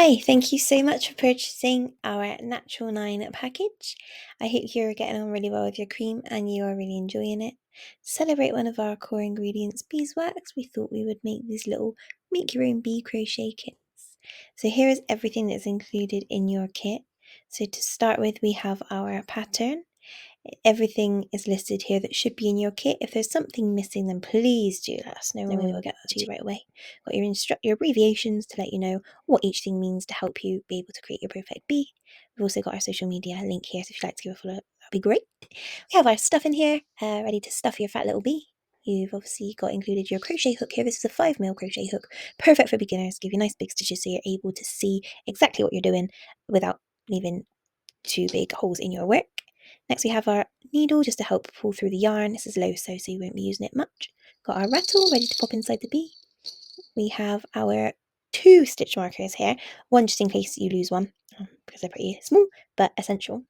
Hi, thank you so much for purchasing our Natural 9 package. I hope you're getting on really well with your cream and you are really enjoying it. To celebrate one of our core ingredients, beeswax, we thought we would make these little make your own bee crochet kits. So here is everything that's included in your kit. So to start with, we have our pattern. Everything is listed here that should be in your kit. If there's something missing, then please do let us know and we will get that to you right away. Got your abbreviations to let you know what each thing means to help you be able to create your perfect bee. We've also got our social media link here, so if you'd like to give a follow, that'd be great. We have our stuff in here, ready to stuff your fat little bee. You've obviously got included your crochet hook here. This is a 5mm crochet hook, perfect for beginners. Give you nice big stitches so you're able to see exactly what you're doing without leaving too big holes in your work. Next we have our needle just to help pull through the yarn. This is low so you won't be using it much. Got our rattle ready to pop inside the bee. We have our 2 stitch markers here, one just in case you lose one because they're pretty small but essential.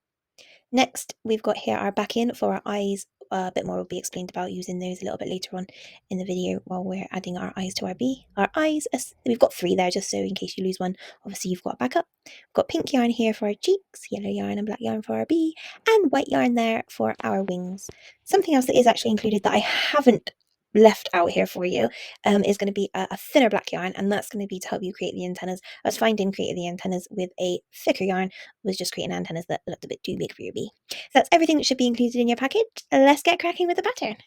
Next, we've got here our backing for our eyes. A bit more will be explained about using those a little bit later on in the video while we're adding our eyes to our bee. Our eyes, we've got 3 there just so in case you lose one, obviously you've got a backup. We've got pink yarn here for our cheeks, yellow yarn and black yarn for our bee, and white yarn there for our wings. Something else that is actually included that I haven't left out here for you is going to be a thinner black yarn, and that's going to be to help you create the antennas. I was finding creating the antennas with a thicker yarn was just creating antennas that looked a bit too big for your bee. So that's everything that should be included in your package. Let's get cracking with the pattern.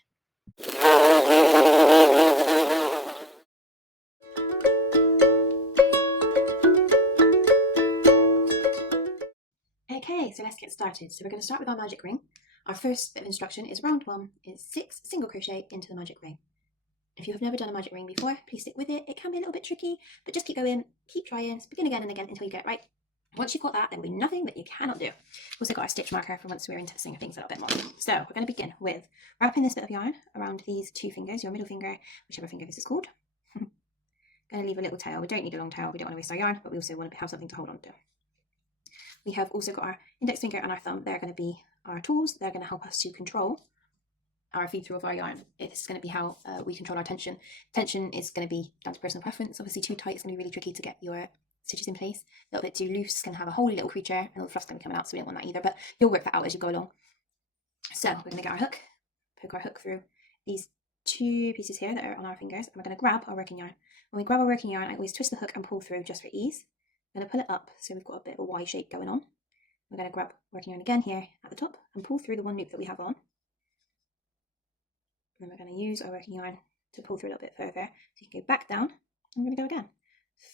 Okay, so let's get started. So we're going to start with our magic ring. Our first bit of instruction is round 1 is 6 single crochet into the magic ring. If you have never done a magic ring before, please stick with it. It can be a little bit tricky, but just keep going, keep trying, begin again and again until you get it right. Once you've got that, there will be nothing that you cannot do. We've also got our stitch marker for once we're into the swing of things a little bit more. So we're going to begin with wrapping this bit of yarn around these 2 fingers, your middle finger, whichever finger this is called. Going to leave a little tail. We don't need a long tail, we don't want to waste our yarn, but we also want to have something to hold on to. We have also got our index finger and our thumb. They're going to be our tools. They're going to help us to control our feed through of our yarn. It's going to be how we control our tension. Tension is going to be down to personal preference. Obviously too tight is going to be really tricky to get your stitches in place. A little bit too loose can have a holy little creature and all the fluff's going to be coming out, so we don't want that either, but you'll work that out as you go along. So we're going to get our hook, poke our hook through these 2 pieces here that are on our fingers, and we're going to grab our working yarn. When we grab our working yarn, I always twist the hook and pull through just for ease. I'm going to pull it up so we've got a bit of a Y shape going on. We're going to grab working yarn again here at the top and pull through the 1 loop that we have on. And then we're going to use our working yarn to pull through a little bit further. So you can go back down. I'm going to go again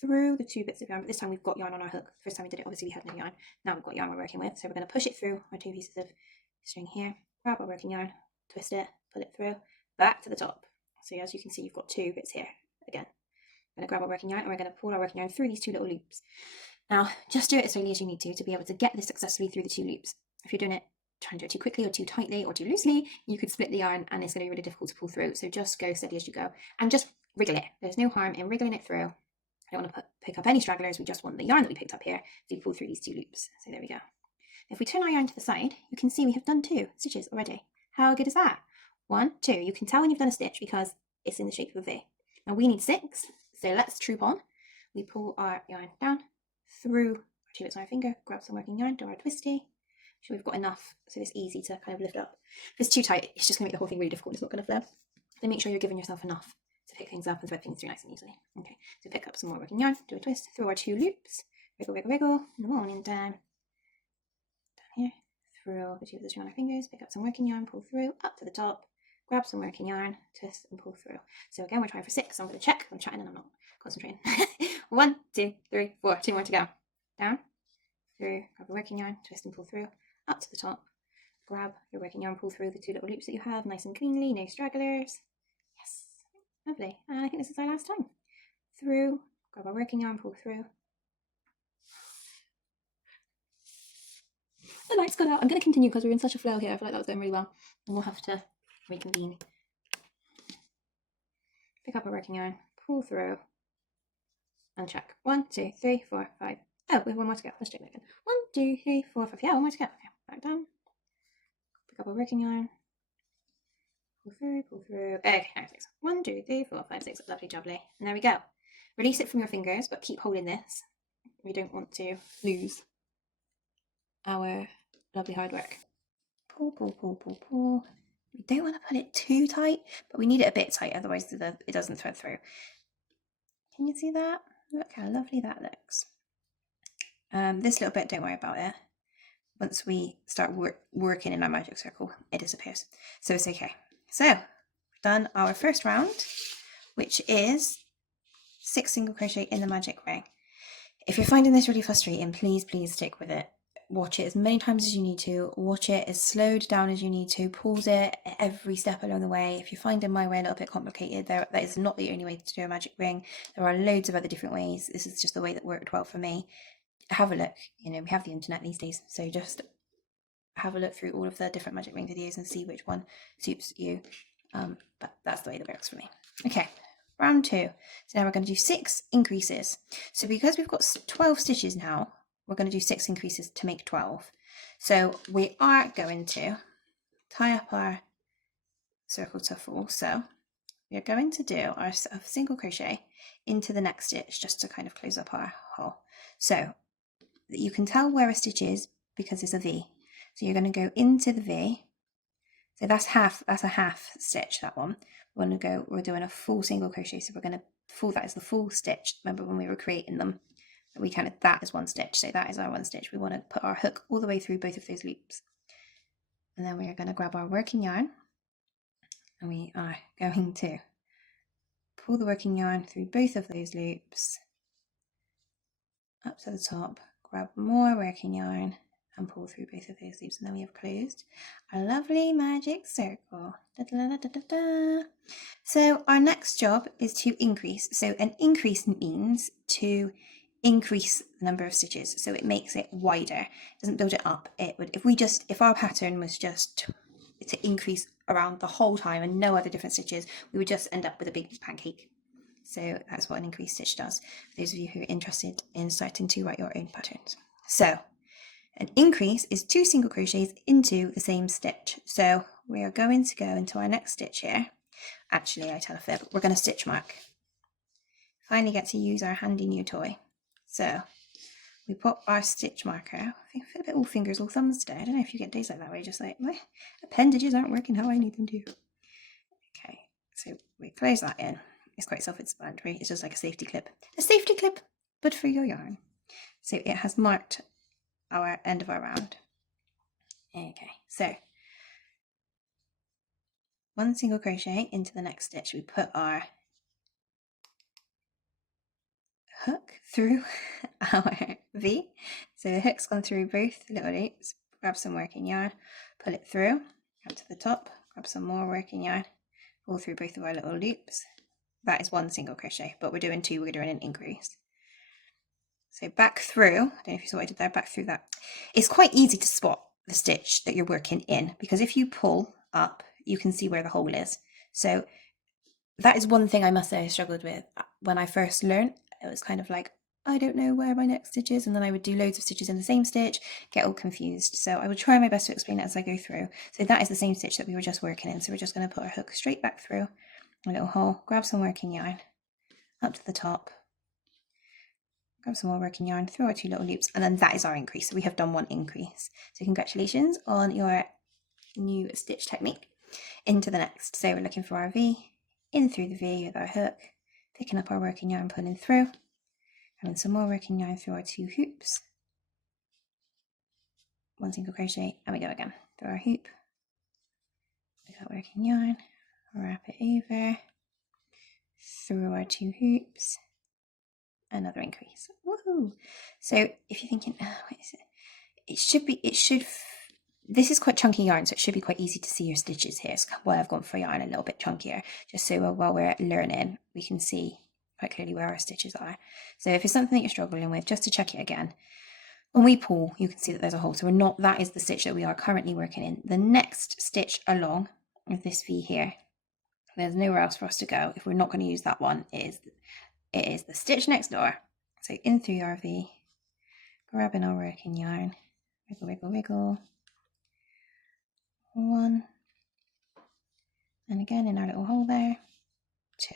through the 2 bits of yarn, but this time we've got yarn on our hook. The first time we did it, obviously we had no yarn. Now we've got yarn we're working with. So we're going to push it through our 2 pieces of string here, grab our working yarn, twist it, pull it through, back to the top. So as you can see, you've got 2 bits here again. We're going to grab our working yarn and we're going to pull our working yarn through these 2 little loops. Now, just do it as slowly as you need to be able to get this successfully through the 2 loops. If you're doing it, trying to do it too quickly or too tightly or too loosely, you could split the yarn and it's going to be really difficult to pull through. So just go steady as you go and just wriggle it. There's no harm in wriggling it through. I don't want to pick up any stragglers. We just want the yarn that we picked up here to pull through these 2 loops. So there we go. If we turn our yarn to the side, you can see we have done 2 stitches already. How good is that? 1, 2. You can tell when you've done a stitch because it's in the shape of a V. Now we need 6, so let's troop on. We pull our yarn down through our 2 bits on our finger, grab some working yarn, do our twisty. Sure we've got enough so it's easy to kind of lift up. If it's too tight, it's just going to make the whole thing really difficult. It's not going to flow. So make sure you're giving yourself enough to pick things up and thread things through nice and easily. Okay, so pick up some more working yarn, do a twist through our 2 loops, wiggle, wiggle, wiggle, in the morning down here, through the 2 position on our fingers, pick up some working yarn, pull through, up to the top, grab some working yarn, twist and pull through. So again, we're trying for 6. So I'm going to check. I'm chatting and I'm not concentrating. 1, 2, 3, 4. 2 more to go. Down, through, grab a working yarn, twist and pull through, up to the top, grab your working yarn, pull through the 2 little loops that you have, nice and cleanly, no stragglers. Yes, lovely. And I think this is our last time. Through, grab our working yarn, pull through. The light's gone out. I'm going to continue because we're in such a flow here. I feel like that was going really well. And we'll have to reconvene. Pick up our working yarn, pull through, and check. 1, 2, 3, 4, 5. Oh, we have 1 more to go. Let's check that again. 1, 2, 3, 4, 5. Yeah, 1 more to go. Okay, back down. Pick up our working yarn. Pull through, pull through. Okay, now 6. 1, 2, 3, 4, 5, 6. Lovely, jubbly. And there we go. Release it from your fingers, but keep holding this. We don't want to lose our lovely hard work. Pull, pull, pull, pull, pull. We don't want to put it too tight, but we need it a bit tight, otherwise it doesn't thread through. Can you see that? Look how lovely that looks. This little bit, don't worry about it. Once we start working in our magic circle, it disappears. So it's okay. So we've done our first round, which is 6 single crochet in the magic ring. If you're finding this really frustrating, please stick with it. Watch it as many times as you need to. Watch it as slowed down as you need to. Pause it every step along the way. If you're finding my way a little bit complicated, that is not the only way to do a magic ring. There are loads of other different ways. This is just the way that worked well for me. Have a look. You know, we have the internet these days, so just have a look through all of the different magic ring videos and see which one suits you. But that's the way that works for me. Okay, round 2. So now we're going to do 6 increases. So because we've got 12 stitches now, we're going to do 6 increases to make 12. So we are going to tie up our circle to full. So we're going to do our single crochet into the next stitch just to kind of close up our hole. So you can tell where a stitch is because it's a V. So you're going to go into the V. So that's a half stitch, that one. We're doing a full single crochet. So we're going to full, that is the full stitch. Remember when we were creating them, we counted that as one stitch. So that is our one stitch. We want to put our hook all the way through both of those loops. And then we are going to grab our working yarn and we are going to pull the working yarn through both of those loops up to the top, grab more working yarn and pull through both of those loops, and then we have closed our lovely magic circle. Da, da, da, da, da, da. So our next job is to increase. So an increase means to increase the number of stitches, so it makes it wider. It doesn't build it up. It would, if our pattern was just to increase around the whole time and no other different stitches, we would just end up with a big pancake. So that's what an increased stitch does, for those of you who are interested in starting to write your own patterns. So an increase is 2 single crochets into the same stitch. So we are going to go into our next stitch here. Actually, I tell a fib, we're going to stitch mark. Finally get to use our handy new toy. So we put our stitch marker. I feel a bit all fingers, all thumbs today. I don't know if you get days like that where you're just like, my appendages aren't working how I need them to. Okay, so we close that in. It's quite self-explanatory. It's just like a safety clip. A safety clip, but for your yarn. So it has marked our end of our round. Okay, so 1 single crochet into the next stitch. We put our hook through our V. So the hook's gone through both little loops. Grab some working yarn, pull it through, up to the top, grab some more working yarn, pull through both of our little loops. That is 1 single crochet, but we're doing 2, we're doing an increase. So back through, I don't know if you saw what I did there, back through that. It's quite easy to spot the stitch that you're working in, because if you pull up, you can see where the hole is. So that is one thing I must say I struggled with when I first learned. It was kind of like, I don't know where my next stitch is, and then I would do loads of stitches in the same stitch, get all confused. So I would try my best to explain it as I go through. So that is the same stitch that we were just working in. So we're just going to put our hook straight back through a little hole, grab some working yarn, up to the top, grab some more working yarn, through our 2 little loops, and then that is our increase. So we have done 1 increase. So congratulations on your new stitch technique. Into the next. So we're looking for our V, in through the V with our hook, picking up our working yarn, pulling through, having some more working yarn through our 2 hoops, 1 single crochet, and we go again through our hoop, with that working yarn, wrap it over, through our 2 hoops, another increase. Woohoo! So if you're thinking, oh, what is it? This is quite chunky yarn, so it should be quite easy to see your stitches here. So why I've gone for yarn a little bit chunkier, just so while we're learning, we can see quite clearly where our stitches are. So if it's something that you're struggling with, just to check it again, when we pull, you can see that there's a hole. So that is the stitch that we are currently working in. The next stitch along with this V here, there's nowhere else for us to go. If we're not going to use that one, it is the stitch next door. So in through our V, grabbing our working yarn, wiggle, wiggle, wiggle. 1, and again in our little hole there, 2.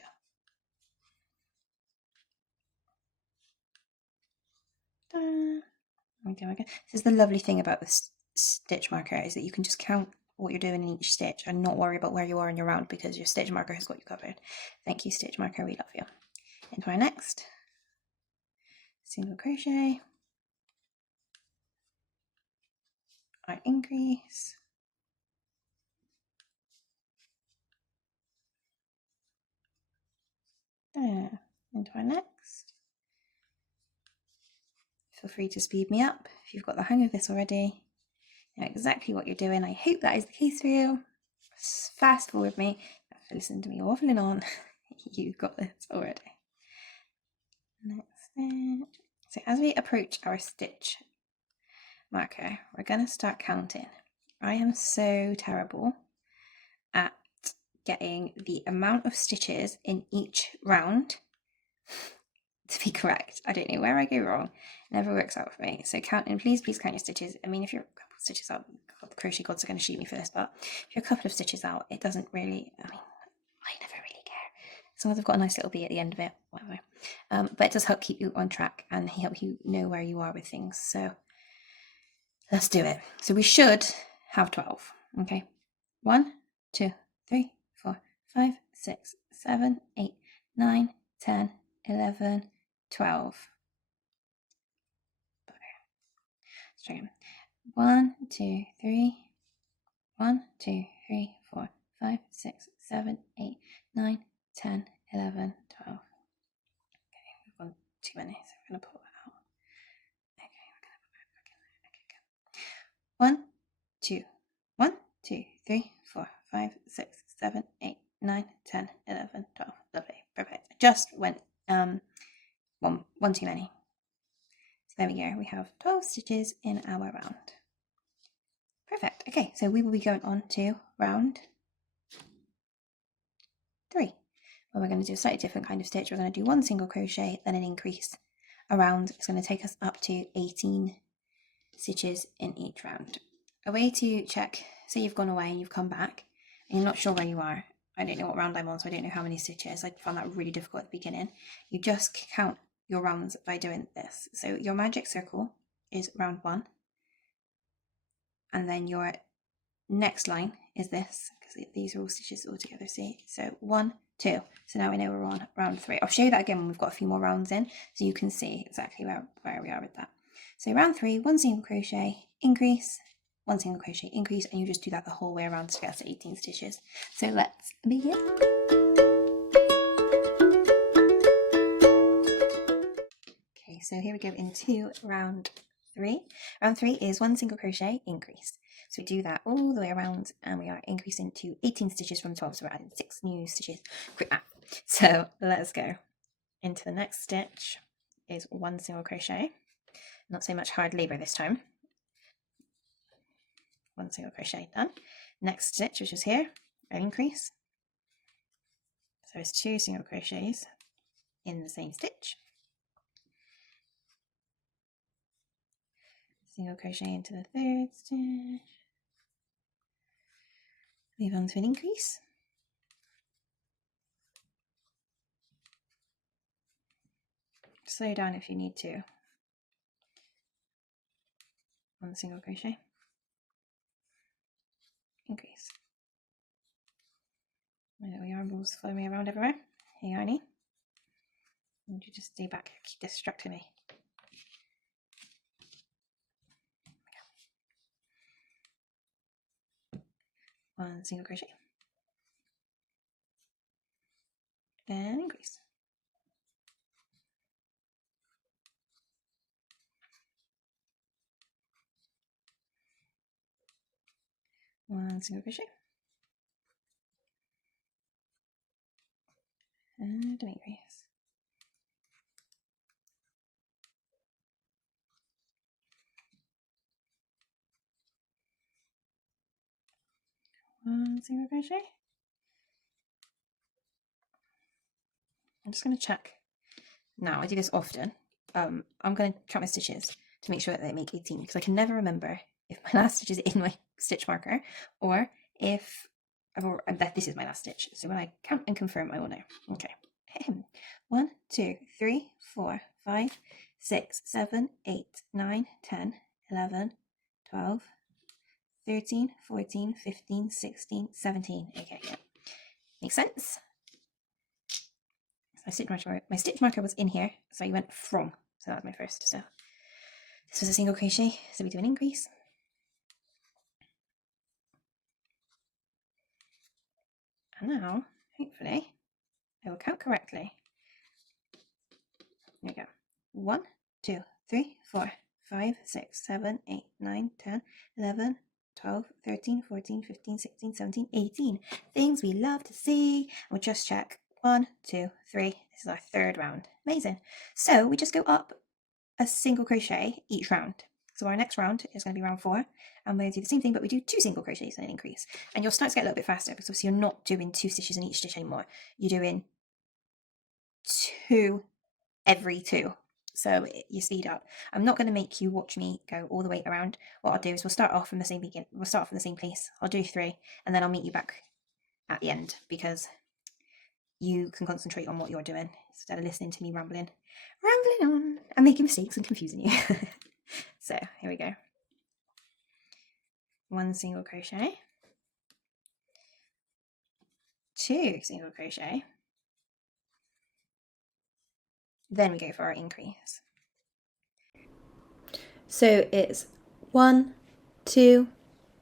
There we go again. This is the lovely thing about the stitch marker, is that you can just count what you're doing in each stitch and not worry about where you are in your round, because your stitch marker has got you covered. Thank you, stitch marker, we love you. Into our next single crochet, our increase, there, into our next. Feel free to speed me up if you've got the hang of this already. You know exactly what you're doing. I hope that is the case for you. Fast forward me. Listen to me waffling on. You've got this already. Next stitch. So as we approach our stitch marker, we're going to start counting. I am so terrible at getting the amount of stitches in each round to be correct. I don't know where I go wrong. It never works out for me. So counting, please count your stitches. I mean, if you're a couple of stitches out, the crochet gods are going to shoot me for this, but if you're a couple of stitches out, it doesn't really, I never really care. As long as I've got a nice little bee at the end of it, whatever. But it does help keep you on track and help you know where you are with things. So let's do it. So we should have 12. Okay. 1, 2, 3, 4, 5, 6, 7, 8, 9, 10, 11, 12. Let's try again. 1, 2, 3. 1, 2, 3, 4, 5, 6, 7, 8, 9, 10, 11, 12. Okay, we've gone too many, so we're going to pull that out. Okay, we're going to put that back in there. Okay, good. 1, 2, 1, 2, 3, 4, 5, 6, 7, 8, 9, 10, 11, 12. Lovely, perfect. I just went one too many. So there we go. We have 12 stitches in our round. Perfect. Okay, so we will be going on to round 3. Where we're going to do a slightly different kind of stitch. We're going to do 1 single crochet, then an increase around. It's going to take us up to 18 stitches in each round. A way to check, say you've gone away and you've come back and you're not sure where you are. I don't know what round I'm on, so I don't know how many stitches. I found that really difficult at the beginning. You just count your rounds by doing this. So your magic circle is round 1, and then your next line is this, because these are all stitches all together. See, so 1, 2. So now we know we're on round 3. I'll show you that again when we've got a few more rounds in, so you can see exactly where we are with that. So round 3, 1 single crochet, increase, 1 single crochet, increase, and you just do that the whole way around to get us to 18 stitches. So let's begin. Okay, so here we go into round 3. Round 3 is 1 single crochet, increase. So we do that all the way around, and we are increasing to 18 stitches from 12, so we're adding 6 new stitches. Quick math. So let's go. Into the next stitch is 1 single crochet. Not so much hard labour this time. 1 single crochet, done. Next stitch, which is here, an increase. So it's 2 single crochets in the same stitch. Single crochet into the 3rd stitch. Move on to an increase. Slow down if you need to. 1 single crochet, increase. My little yarn balls follow me around everywhere. Hey, Arnie. Would you just stay back? Keep distracting me. 1 single crochet and increase. 1 single crochet and an increase. 1 single crochet. I'm just going to check. Now, I do this often. I'm going to count my stitches to make sure that they make 18, because I can never remember if my last stitch is in my stitch marker or if this is my last stitch. So when I count and confirm, I will know. Okay. 1, 2, 3, 4, 5, 6, 7, 8, 9, 10, 11, 12, 13, 14, 15, 16, 17. Okay, yeah. Makes sense. So my stitch marker was in here, so you went from. So that was my first. So this was a single crochet, so we do an increase. And now, hopefully, I will count correctly. There we go. 1, 2, 3, 4, 5, 6, 7, 8, 9, 10, 11, 12, 13, 14, 15, 16, 17, 18. Things we love to see. We'll just check. 1, 2, 3. This is our third round. Amazing. So we just go up a single crochet each round. So our next round is going to be round 4, and we're going to do the same thing, but we do 2 single crochets and an increase. And you'll start to get a little bit faster because obviously you're not doing 2 stitches in each stitch anymore. You're doing 2 every 2. So you speed up. I'm not going to make you watch me go all the way around. What I'll do is we'll start off from the same place. I'll do 3, and then I'll meet you back at the end because you can concentrate on what you're doing instead of listening to me rambling on and making mistakes and confusing you. So here we go. 1 single crochet, 2 single crochet, then we go for our increase. So it's 1, 2,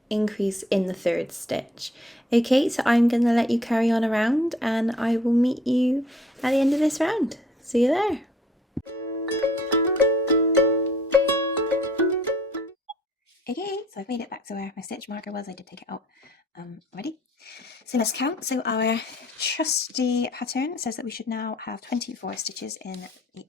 increase in the 3rd stitch. Okay, so I'm going to let you carry on around and I will meet you at the end of this round. See you there. Okay, so I've made it back to where my stitch marker was. I did take it out already. So let's count. So our trusty pattern says that we should now have 24 stitches in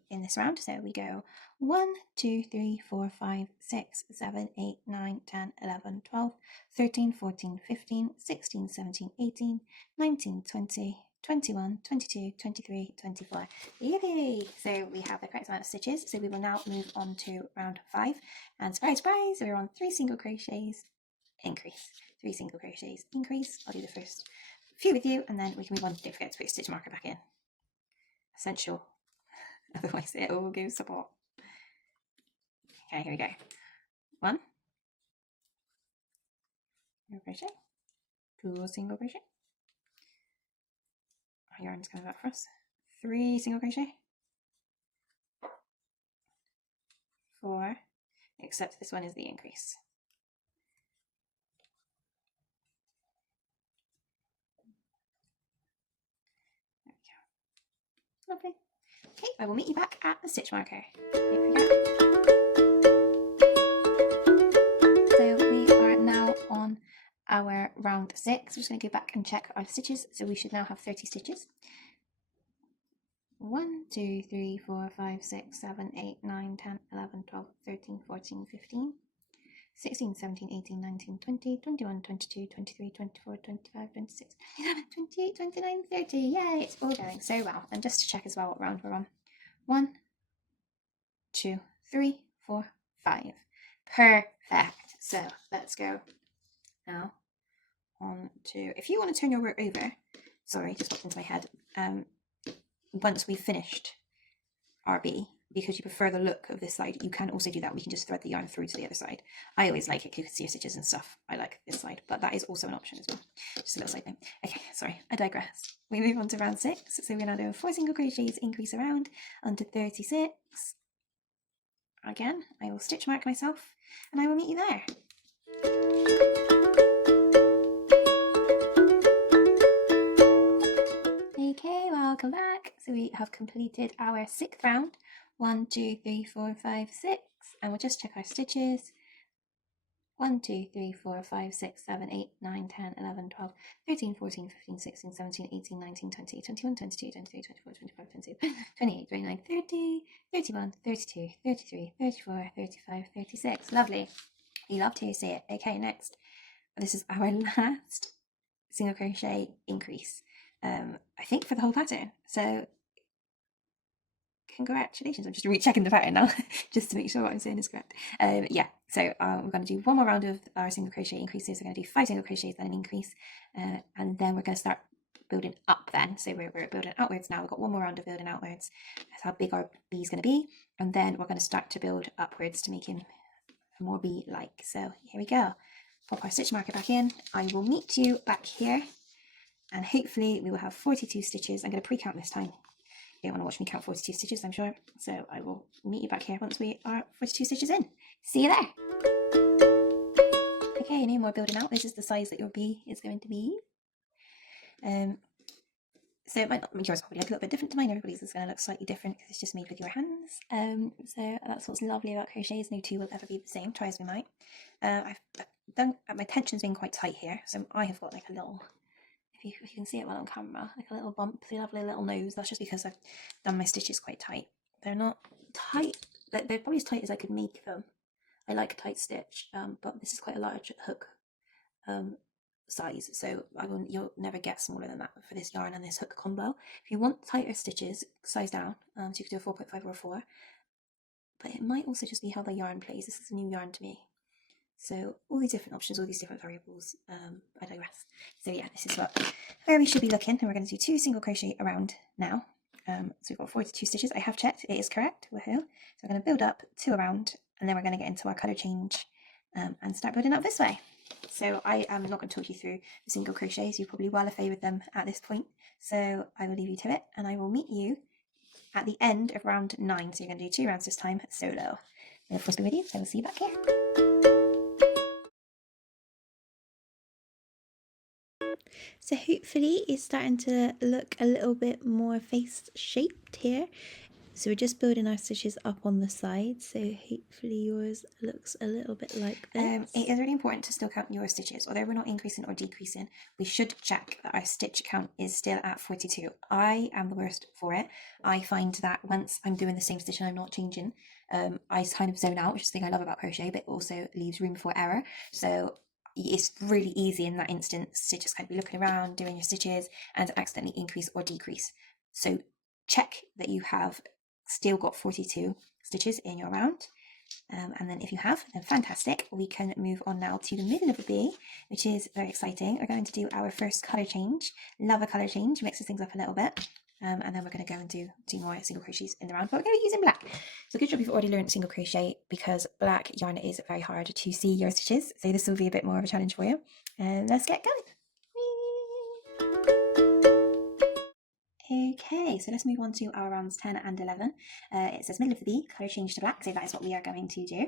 this round. So we go 1, 2, 3, 4, 5, 6, 7, 8, 9, 10, 11, 12, 13, 14, 15, 16, 17, 18, 19, 20, 21, 22, 23, 24. Yippee! So we have the correct amount of stitches. So we will now move on to round 5. And surprise, surprise, we're on 3 single crochets, increase. 3 single crochets, increase. I'll do the first few with you and then we can move on. Don't forget to put your stitch marker back in. Essential. Otherwise it all goes support. Okay, here we go. 1 single crochet, 2 single crochet. Our yarn's coming back for us. 3 single crochet, 4, except this one is the increase. There we go. Lovely. Okay, I will meet you back at the stitch marker. Here we go. So we are now on our round 6. We're just going to go back and check our stitches. So we should now have 30 stitches. 1, 2, 3, 4, 5, 6, 7, 8, 9, 10, 11, 12, 13, 14, 15, 16, 17, 18, 19, 20, 21, 22, 23, 24, 25, 26, 27, 28, 29, 30. Yay, it's all going so well. And just to check as well what round we're on. 1, 2, 3, 4, 5. Perfect. So let's go now on to, if you want to turn your work over, sorry, just popped into my head, once we've finished RB, because you prefer the look of this side, you can also do that. We can just thread the yarn through to the other side. I always like it because you can see your stitches and stuff. I like this side, but that is also an option as well. Just a little side thing. Okay, sorry, I digress. We move on to round 6. So we're now doing 4 single crochets, increase around onto 36. Again, I will stitch mark myself and I will meet you there. Okay, welcome back. So we have completed our 6th round. 1, 2, 3, 4, 5, 6. And we'll just check our stitches. 1, 2, 3, 4, 5, 6, 7, 8, 9, 10, 11, 12, 13, 14, 15, 16, 17, 18, 19, 20, 21, 22, 23, 24, 25, 26, 28, 29, 30, 31, 32, 33, 34, 35, 36. Lovely. You love to see it. Okay, next. This is our last single crochet increase. I think for the whole pattern. So congratulations. I'm just rechecking the pattern now just to make sure what I'm saying is correct. Yeah, so we're going to do one more round of our single crochet increases. We're going to do 5 single crochets, then an increase, and then we're going to start building up then. So we're building outwards now. We've got one more round of building outwards. That's how big our bee is going to be. And then we're going to start to build upwards to make him more bee-like. So here we go. Pop our stitch marker back in. I will meet you back here. And hopefully we will have 42 stitches. I'm going to pre-count this time. You don't want to watch me count 42 stitches, I'm sure. So I will meet you back here once we are 42 stitches in. See you there. Okay, no more building out. This is the size that your bee is going to be. So it might not, yours probably look a little bit different to mine. Everybody's is going to look slightly different because it's just made with your hands. So that's what's lovely about crochet, is no two will ever be the same, try as we might. I've done, my tension's been quite tight here, so I have got like a little, if you can see it well on camera, like a little bump, the lovely little nose. That's just because I've done my stitches quite tight. They're not tight, they're probably as tight as I could make them. I like a tight stitch, but this is quite a large hook size, so you'll never get smaller than that for this yarn and this hook combo. If you want tighter stitches, size down, so you could do a 4.5 or a 4, but it might also just be how the yarn plays. This is a new yarn to me, so all these different options, all these different variables. I digress. So yeah, this is where we should be looking, and we're going to do 2 single crochet around now. So we've got 42 stitches. I have checked, it is correct. Woohoo! So we're going to build up 2 around, and then we're going to get into our colour change and start building up this way. So I am not going to talk you through the single crochets. You're probably well favoured them at this point, so I will leave you to it, and I will meet you at the end of round 9. So you're going to do 2 rounds this time solo. And of course be with you, so I will see you back here. So hopefully it's starting to look a little bit more face shaped here. So we're just building our stitches up on the side, so hopefully yours looks a little bit like this. It is really important to still count your stitches. Although we're not increasing or decreasing, we should check that our stitch count is still at 42. I am the worst for it. I find that once I'm doing the same stitch and I'm not changing, I kind of zone out, which is the thing I love about crochet, but also leaves room for error. So it's really easy in that instance to just kind of be looking around, doing your stitches, and accidentally increase or decrease. So check that you have still got 42 stitches in your round, and then if you have, then fantastic. We can move on now to the middle of the bee, which is very exciting. We're going to do our first colour change. Love a colour change, mixes things up a little bit. And then we're going to go and do more single crochets in the round, but we're going to be using black. So good job you've already learned single crochet, because black yarn is very hard to see your stitches, so this will be a bit more of a challenge for you. And let's get going. Okay, so let's move on to our rounds 10 and 11. It says middle of the bee, colour change to black, so that is what we are going to do.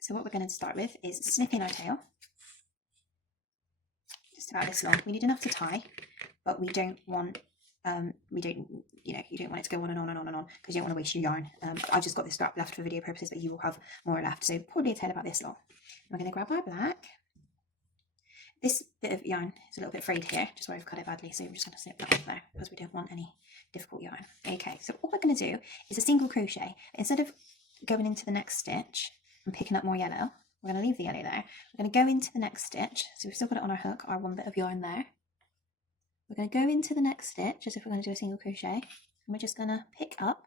So what we're going to start with is snipping our tail, just about this long. We need enough to tie, but we don't want, you don't want it to go on and on and on and on, because you don't want to waste your yarn. I've just got this scrap left for video purposes, but you will have more left, so probably a tail about this long. We're going to grab our black. This bit of yarn is a little bit frayed here, just where I've cut it badly, so we're just going to snip that off there, because we don't want any difficult yarn. Okay, so what we're going to do is a single crochet. Instead of going into the next stitch and picking up more yellow, we're going to leave the yellow there. We're going to go into the next stitch, so we've still got it on our hook, our one bit of yarn there. We're going to go into the next stitch as if we're going to do a single crochet, and we're just going to pick up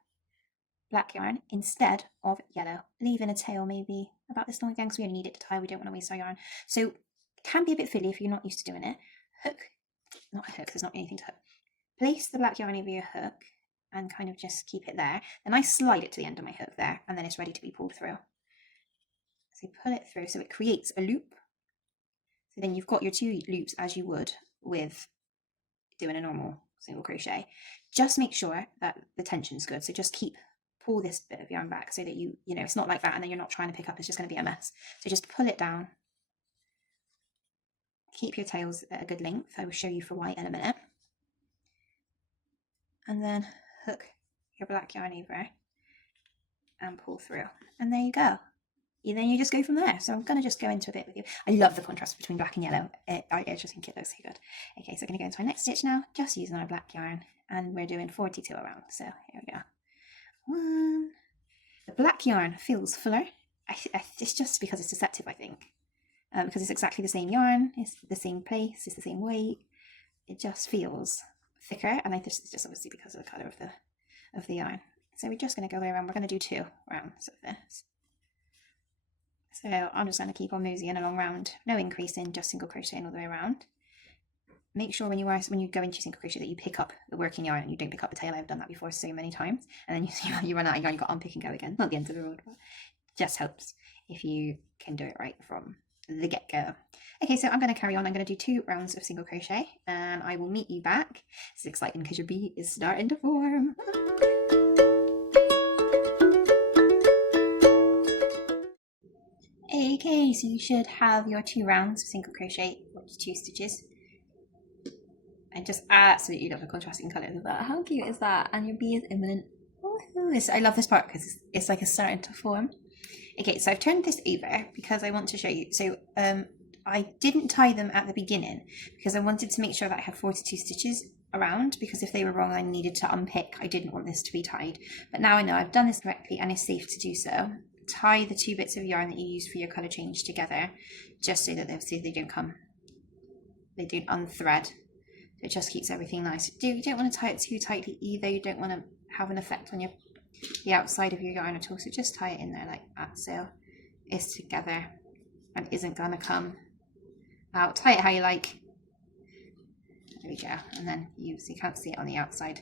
black yarn instead of yellow, leaving a tail maybe about this long again, because we only need it to tie, we don't want to waste our yarn. So can be a bit fiddly if you're not used to doing it. Not hook, there's not anything to hook. Place the black yarn over your hook and kind of just keep it there. Then I slide it to the end of my hook there, and then it's ready to be pulled through. So pull it through so it creates a loop. So then you've got your 2 loops as you would with doing a normal single crochet. Just make sure that the tension's good. So just pull this bit of yarn back so that you know, it's not like that and then you're not trying to pick up, it's just going to be a mess. So just pull it down. Keep your tails at a good length. I will show you for why in a minute. And then hook your black yarn over and pull through. And there you go. And then you just go from there. So I'm going to just go into a bit with you. I love the contrast between black and yellow. I just think it looks so good. Okay, so we're going to go into our next stitch now, just using our black yarn. And we're doing 42 around. So here we go. 1. The black yarn feels fuller. It's just because it's deceptive, I think. Because it's exactly the same yarn, it's the same place, it's the same weight. It just feels thicker, and I think it's just obviously because of the colour of the yarn. So we're just going to go around. We're going to do 2 rounds of this. So I'm just going to keep on moseying along round, no increasing, just single crocheting all the way around. make sure when you go into single crochet that you pick up the working yarn and you don't pick up the tail. I've done that before so many times, and then you run out of yarn, you've got to unpick and go again. Not the end of the road, but just helps if you can do it right from the get-go. Okay, so I'm going to carry on. I'm going to do 2 rounds of single crochet and I will meet you back. It's exciting because your bee is starting to form. Okay, so you should have your 2 rounds of single crochet, 42 stitches. I just absolutely love the contrasting colours of that. How cute is that? And your bee is imminent. I love this part because it's like it's starting to form. Okay, so I've turned this over because I want to show you. So I didn't tie them at the beginning because I wanted to make sure that I had 42 stitches around, because if they were wrong I needed to unpick. I didn't want this to be tied. But now I know I've done this correctly and it's safe to do so. Tie the 2 bits of yarn that you use for your colour change together, just so that they don't unthread. It just keeps everything nice. You don't want to tie it too tightly either. You don't want to have an effect on the outside of your yarn at all. So just tie it in there like that, so it's together and isn't gonna come out. Tie it how you like. There we go. And then you can't see it on the outside,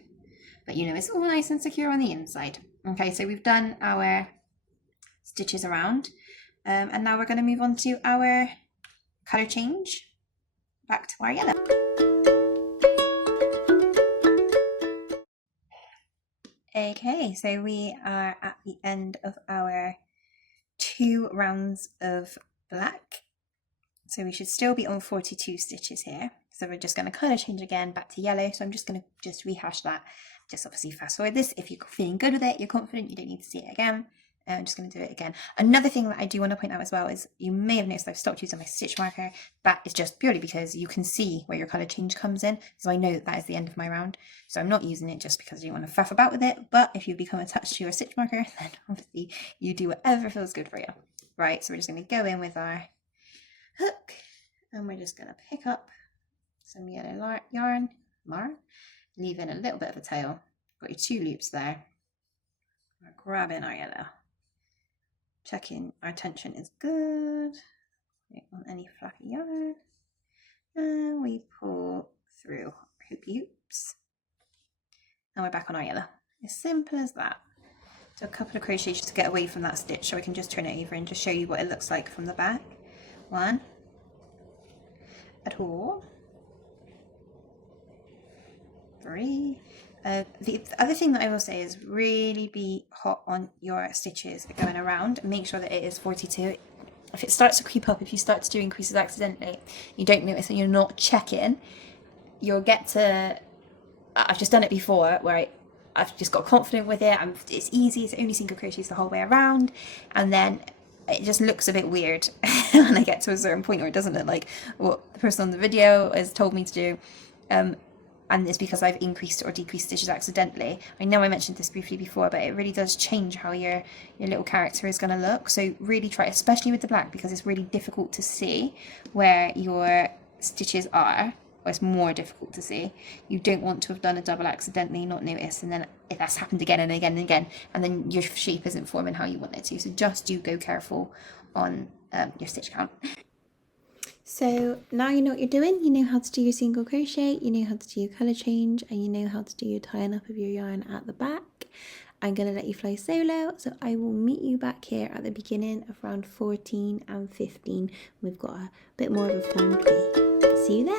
but you know it's all nice and secure on the inside. Okay, so we've done our stitches around, and now we're going to move on to our colour change. Back to our yellow. Okay, so we are at the end of our 2 rounds of black. So we should still be on 42 stitches here. So we're just going to colour change again back to yellow. So I'm just going to rehash that. Just obviously fast forward this. If you're feeling good with it, you're confident, you don't need to see it again. I'm just going to do it again. Another thing that I do want to point out as well is you may have noticed I've stopped using my stitch marker. That is just purely because you can see where your colour change comes in. So I know that is the end of my round. So I'm not using it just because I don't want to faff about with it. But if you become attached to your stitch marker, then obviously you do whatever feels good for you. Right, so we're just going to go in with our hook and we're just going to pick up some yellow yarn, leaving a little bit of a tail. Got your 2 loops there. We're grabbing our yellow. Checking our tension is good. We don't want any fluffy yarn. And we pull through our hoopy hoops. And we're back on our yellow. As simple as that. So a couple of crochets just to get away from that stitch, so I can just turn it over and just show you what it looks like from the back. 1, 2, 3. The other thing that I will say is really be hot on your stitches going around. Make sure that it is 42. If it starts to creep up, if you start to do increases accidentally, you don't notice and you're not checking, you'll get to... I've just done it before where I've just got confident with it. It's easy, it's only single crochets the whole way around, and then it just looks a bit weird when I get to a certain point where it doesn't look like what the person on the video has told me to do. And it's because I've increased or decreased stitches accidentally. I know I mentioned this briefly before, but it really does change how your little character is going to look. So really try, especially with the black, because it's really difficult to see where your stitches are, or it's more difficult to see. You don't want to have done a double accidentally, not noticed, and then if that's happened again and again and again, and then your shape isn't forming how you want it to. So just do go careful on your stitch count. So now you know what you're doing. You know how to do your single crochet, you know how to do your colour change, and you know how to do your tying up of your yarn at the back. I'm going to let you fly solo, so I will meet you back here at the beginning of round 14 and 15. We've got a bit more of a formed bee. See you there.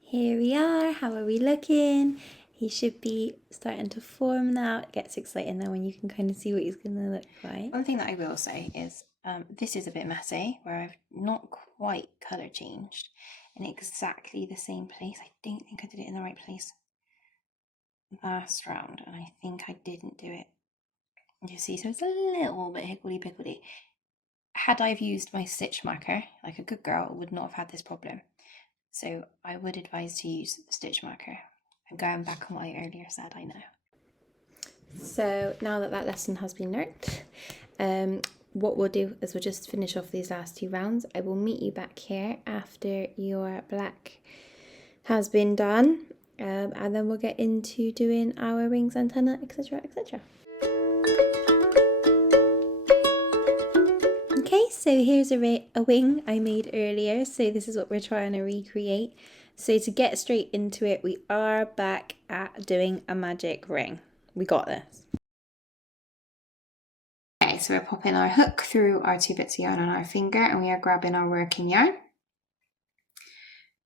Here we are. How are we looking? He should be starting to form now. It gets exciting now when you can kind of see what he's going to look like. One thing that I will say is this is a bit messy, where I've not quite colour changed in exactly the same place. I don't think I did it in the right place last round, and I think I didn't do it. You see, so it's a little bit higgledy-piggledy. Had I used my stitch marker, like a good girl, I would not have had this problem. So I would advise to use the stitch marker. I'm going back on what I earlier said, I know. So now that lesson has been learnt, what we'll do is we'll just finish off these last 2 rounds. I will meet you back here after your black has been done, and then we'll get into doing our wings, antenna, etc, etc. Okay, So here's a wing I made earlier. So this is what we're trying to recreate. So to get straight into it, we are back at doing a magic ring. We got this. Okay, so we're popping our hook through our 2 bits of yarn on our finger, and we are grabbing our working yarn.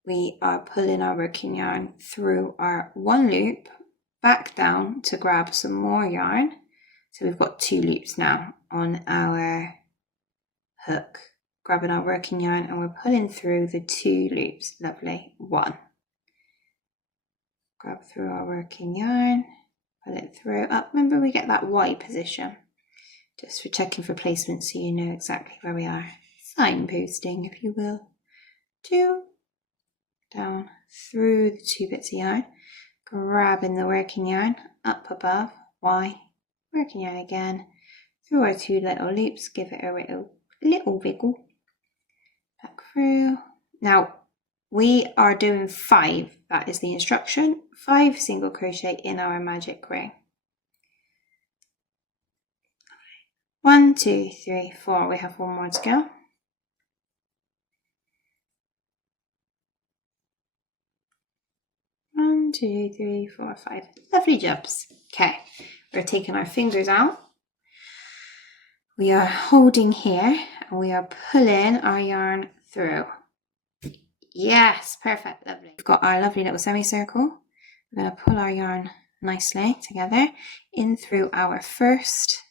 We are pulling our working yarn through our 1 loop, back down to grab some more yarn. So we've got 2 loops now on our hook, grabbing our working yarn, and we're pulling through the 2 loops. Lovely. 1. Grab through our working yarn, pull it through. Up, remember we get that Y position, just for checking for placement so you know exactly where we are. Signposting, if you will. 2, down through the 2 bits of yarn, grabbing the working yarn, up above, Y, working yarn again, through our 2 little loops, give it a little wiggle, back through. Now we are doing 5, that is the instruction, 5 single crochet in our magic ring. 1, 2, 3, 4, we have 1 more to go. One, 2, 3, 4, 5. Lovely jobs. Okay, we're taking our fingers out. We are holding here and we are pulling our yarn through. Yes, perfect, lovely. We've got our lovely little semicircle. We're going to pull our yarn nicely together in through our first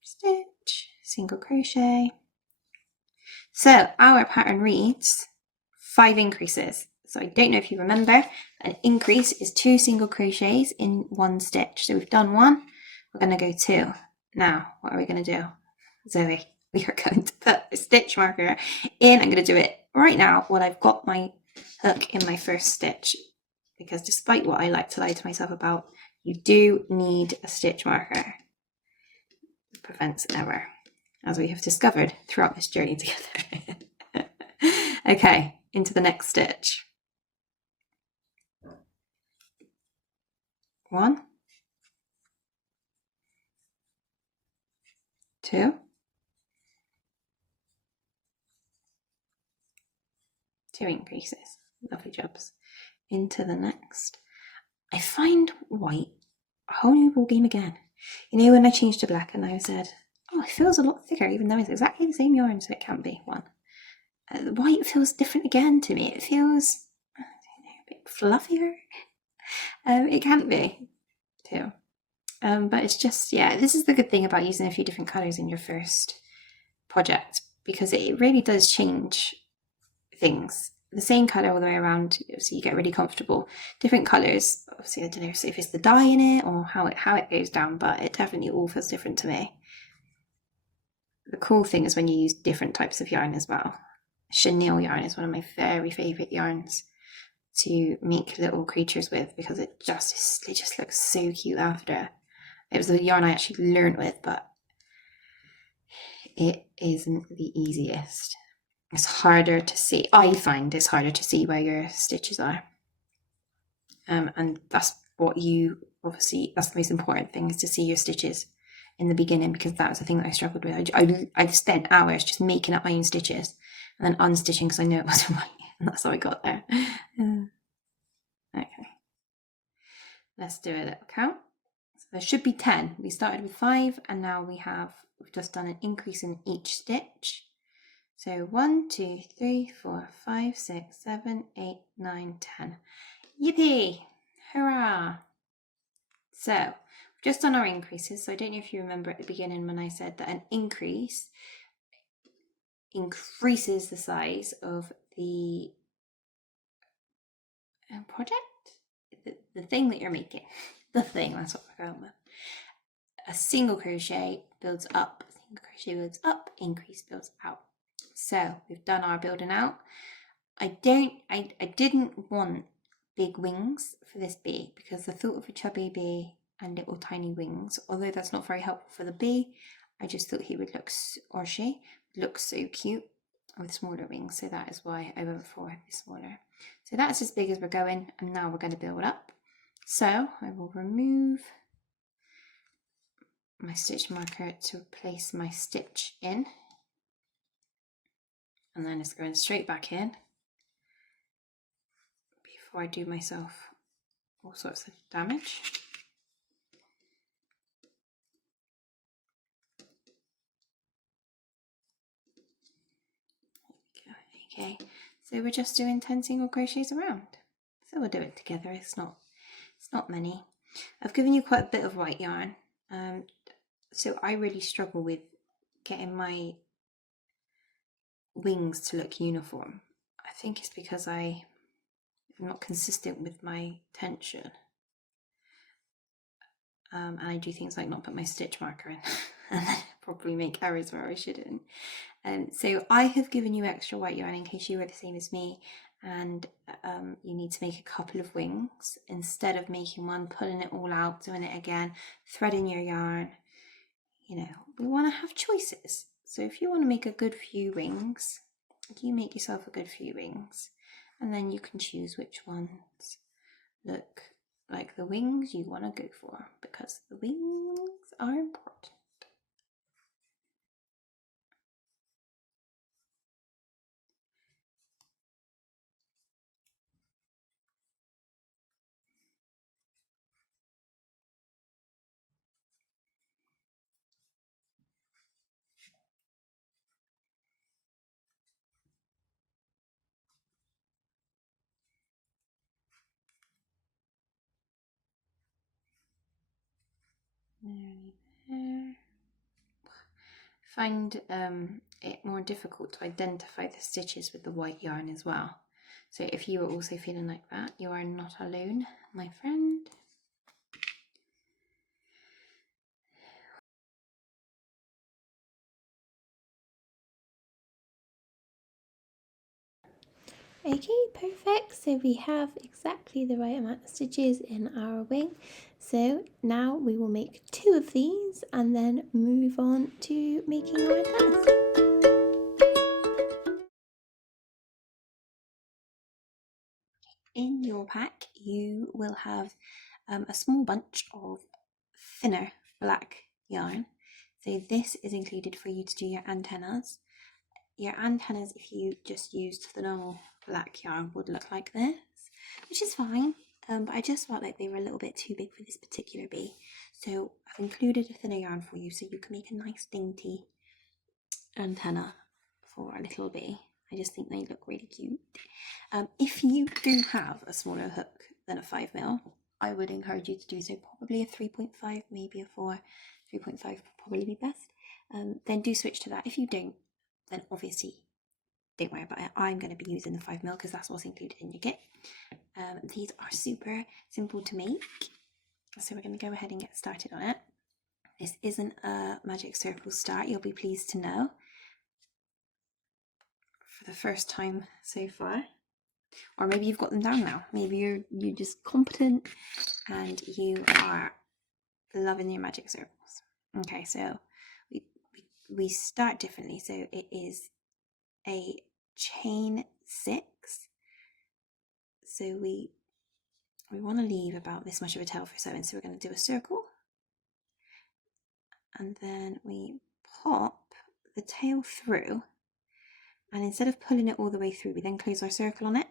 stitch, single crochet. So our pattern reads 5 increases. So I don't know if you remember, an increase is 2 single crochets in 1 stitch. So we've done 1, we're going to go 2. Now, what are we going to do? Zoe, we are going to put a stitch marker in. I'm going to do it right now while I've got my hook in my first stitch, because despite what I like to lie to myself about, you do need a stitch marker. It prevents error, as we have discovered throughout this journey together. Okay, into the next stitch. 1, 2, 2 increases. Lovely jobs. Into the next. I find white a whole new ball game again. You know, when I changed to black and I said, oh, it feels a lot thicker, even though it's exactly the same yarn, so it can't be 1. White feels different again to me. It feels, I don't know, a bit fluffier. It can't be 2. But it's just, yeah, this is the good thing about using a few different colours in your first project, because it really does change things. The same colour all the way around, so you get really comfortable. Different colours, obviously I don't know if it's the dye in it or how it goes down, but it definitely all feels different to me. The cool thing is when you use different types of yarn as well. Chenille yarn is one of my very favourite yarns to make little creatures with, because it just looks so cute after. It was the yarn I actually learned with, but it isn't the easiest. It's harder to see. I find it's harder to see where your stitches are. And that's what you, obviously, that's the most important thing, is to see your stitches in the beginning, because that was the thing that I struggled with. I've spent hours just making up my own stitches and then unstitching because I knew it wasn't right. And that's how I got there. Okay. Let's do a little count. So there should be 10. We started with 5 and now we've just done an increase in each stitch. So 1, 2, 3, 4, 5, 6, 7, 8, 9, 10. Yippee! Hurrah! So we've just done our increases. So I don't know if you remember at the beginning when I said that an increase increases the size of the project, the thing that you're making. The thing, that's what we're going with. A single crochet builds up, single crochet builds up, increase builds out. So we've done our building out. I didn't want big wings for this bee, because the thought of a chubby bee and little tiny wings, although that's not very helpful for the bee, I just thought he would look, or she would look so cute with smaller wings. So that is why I went for the smaller. So that's as big as we're going, and now we're going to build up. So I will remove my stitch marker to place my stitch in, and then it's going straight back in before I do myself all sorts of damage. Okay, so we're just doing 10 single crochets around. So we'll do it together. It's not many. I've given you quite a bit of white yarn, so I really struggle with getting my wings to look uniform. I think it's because I'm not consistent with my tension, and I do things like not put my stitch marker in and then probably make errors where I shouldn't. So I have given you extra white yarn in case you were the same as me and you need to make a couple of wings. Instead of making one, pulling it all out, doing it again, threading your yarn, you know, we want to have choices. So if you want to make a good few wings, you make yourself a good few wings, and then you can choose which ones look like the wings you want to go for, because the wings are important. There. Find it more difficult to identify the stitches with the white yarn as well. So if you are also feeling like that, you are not alone, my friend. Okay, perfect. So we have exactly the right amount of stitches in our wing. So now we will make 2 of these and then move on to making our antennas. In your pack, you will have a small bunch of thinner black yarn. So this is included for you to do your antennas. Your antennas, if you just used the normal black yarn, would look like this, which is fine, but I just felt like they were a little bit too big for this particular bee. So I've included a thinner yarn for you so you can make a nice dainty antenna for a little bee. I just think they look really cute. If you do have a smaller hook than a 5mm, I would encourage you to do so. Probably a 3.5, maybe a 4. 3.5 would probably be best. Then do switch to that. If you don't, then obviously don't worry about it. I'm going to be using the 5mm because that's what's included in your kit. These are super simple to make, so we're going to go ahead and get started on it. This isn't a magic circle start, you'll be pleased to know, for the first time so far. Or maybe you've got them down now. Maybe you're just competent and you are loving your magic circles. Okay, so we start differently. So it is a chain 6. So we want to leave about this much of a tail for sewing. So we're going to do a circle, and then we pop the tail through, and instead of pulling it all the way through, we then close our circle on it,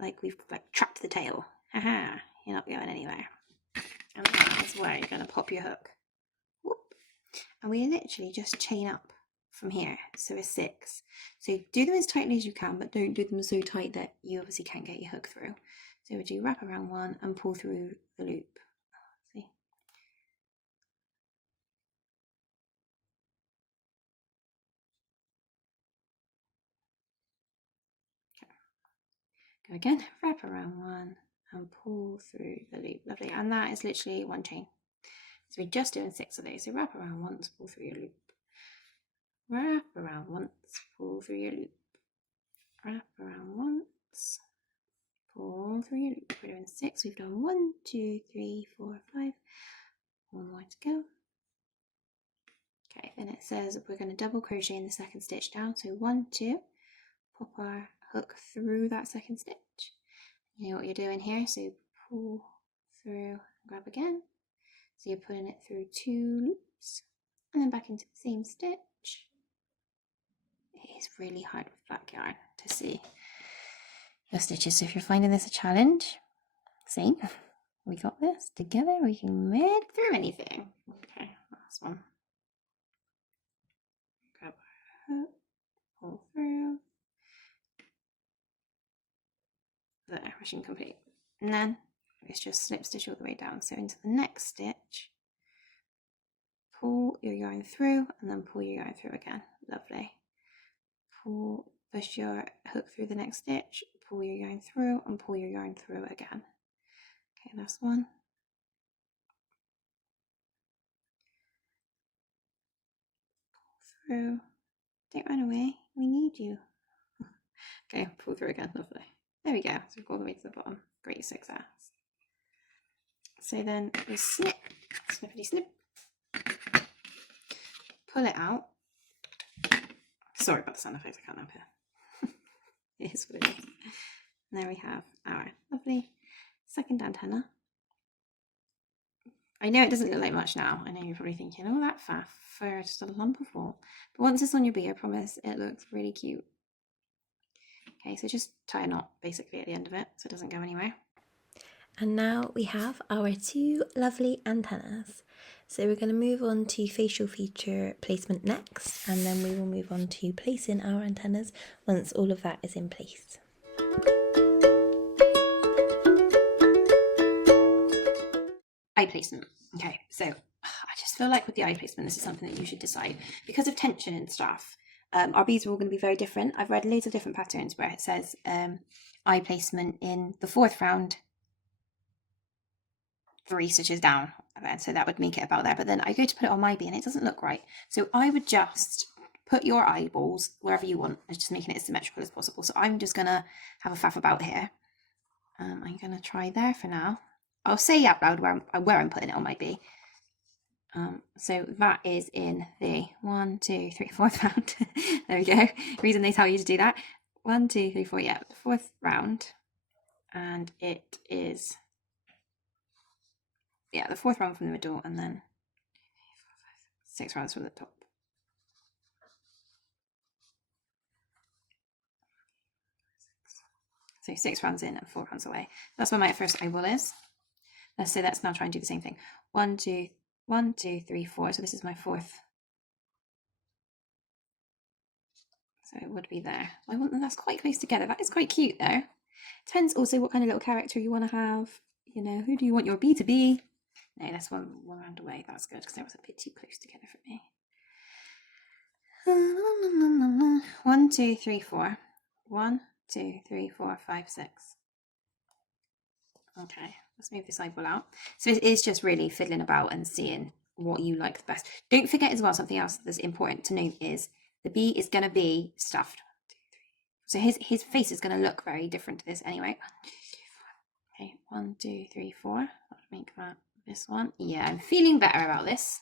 like we've trapped the tail. Haha, you're not going anywhere. And that is where you're going to pop your hook. Whoop. And we literally just chain up from here. So a 6. So do them as tightly as you can, but don't do them so tight that you obviously can't get your hook through. So we do wrap around 1 and pull through the loop. See? Okay. Go again, wrap around 1 and pull through the loop. Lovely. And that is literally 1 chain. So we're just doing 6 of those. So wrap around once, pull through your loop. Wrap around once, pull through your loop. Wrap around once, pull through your loop. We're doing 6. We've done 1, 2, 3, 4, 5. 1 more to go. Okay, then it says we're going to double crochet in the second stitch down. So 1, 2, pop our hook through that second stitch. You know what you're doing here, so pull through, grab again. So you're putting it through 2 loops. loops and then back into the same stitch. It is really hard with black yarn to see your stitches, so if you're finding this a challenge, same, we got this together, we can make through anything. Okay, last one. Grab our hook, pull through. There, machine complete. And then it's just slip stitch all the way down. So into the next stitch, pull your yarn through and then pull your yarn through again. Lovely. Push your hook through the next stitch, pull your yarn through and pull your yarn through again. Okay, last one. Pull through. Don't run away. We need you. Okay, pull through again. Lovely. There we go. So we've got all the way to the bottom. Great success. So then we snip, snippity snip, pull it out. Sorry about the sound effects, I can't help it. It is what it is. And there we have our lovely second antenna. I know it doesn't look like much now. I know you're probably thinking, oh, that faff for just a lump of wool. But once it's on your bee, I promise it looks really cute. Okay, so just tie a knot basically at the end of it so it doesn't go anywhere. And now we have our two lovely antennas. So we're going to move on to facial feature placement next, and then we will move on to placing our antennas once all of that is in place. Eye placement. Okay, so I just feel like with the eye placement, this is something that you should decide. Because of tension and stuff, our beads are all going to be very different. I've read loads of different patterns where it says eye placement in the 4th round, 3 stitches down, so that would make it about there. But then I go to put it on my bee and it doesn't look right. So I would just put your eyeballs wherever you want, just making it as symmetrical as possible. So I'm just gonna have a faff about here. I'm gonna try there for now. I'll say out loud where I'm putting it on my bee. So that is in the 1, 2, 3, 4th round. There we go. Reason they tell you to do that. 1, 2, 3, 4. Yeah, the 4th round, and it is. Yeah, the 4th round from the middle, and then 6 rounds from the top. So 6 rounds in and 4 rounds away. That's where my first eyeball is. So let's now try and do the same thing. 1, 2, 1, 2, 3, 4. So this is my 4th. So it would be there. I want them, that's quite close together. That is quite cute though. Depends also what kind of little character you want to have. You know, who do you want your bee to be? No, that's one round away. That's good because that was a bit too close together for me. 1, 2, 3, 4. 1, 2, 3, 4, 5, 6. Okay, let's move this eyeball out. So it is just really fiddling about and seeing what you like the best. Don't forget as well, something else that's important to note is the bee is going to be stuffed. So his face is going to look very different to this anyway. 1, 2, 3, 4. Okay, 1, 2, 3, 4. I'll make that this one. Yeah, I'm feeling better about this.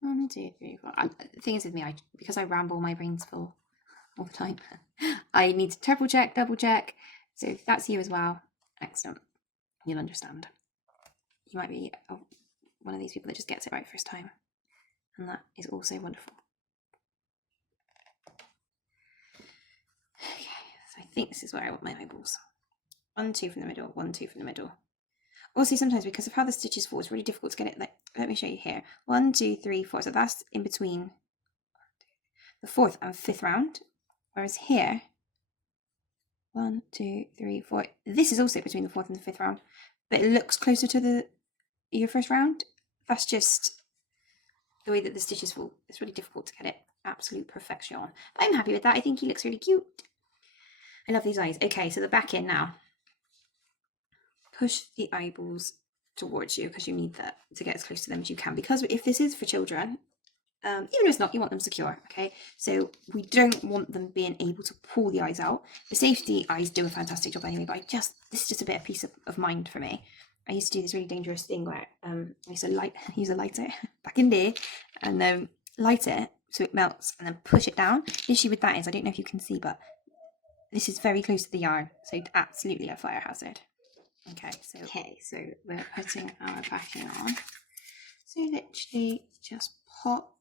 1, 2, 3, 4. The thing is with me, because I ramble, my brain's full all the time. I need to triple check, double check. So if that's you as well, excellent. You'll understand. You might be one of these people that just gets it right first time, and that is also wonderful. Okay, so I think this is where I want my eyeballs. 1, 2 from the middle, 1, 2 from the middle. Also, sometimes because of how the stitches fall, it's really difficult to get it. Like, let me show you here. 1, 2, 3, 4. So that's in between the 4th and 5th round. Whereas here, 1, 2, 3, 4. This is also between the 4th and the 5th round, but it looks closer to your first round. That's just the way that the stitches fall. It's really difficult to get it absolute perfection. But I'm happy with that. I think he looks really cute. I love these eyes. Okay, so the back in now. Push the eyeballs towards you because you need that to get as close to them as you can. Because if this is for children, even if it's not, you want them secure. Okay, so we don't want them being able to pull the eyes out. The safety eyes do a fantastic job anyway, but this is just a bit of peace of mind for me. I used to do this really dangerous thing where I used to use a lighter back in there and then light it so it melts and then push it down. The issue with that is I don't know if you can see, but this is very close to the yarn, so absolutely a fire hazard. Okay, so we're putting our backing on. So literally just pop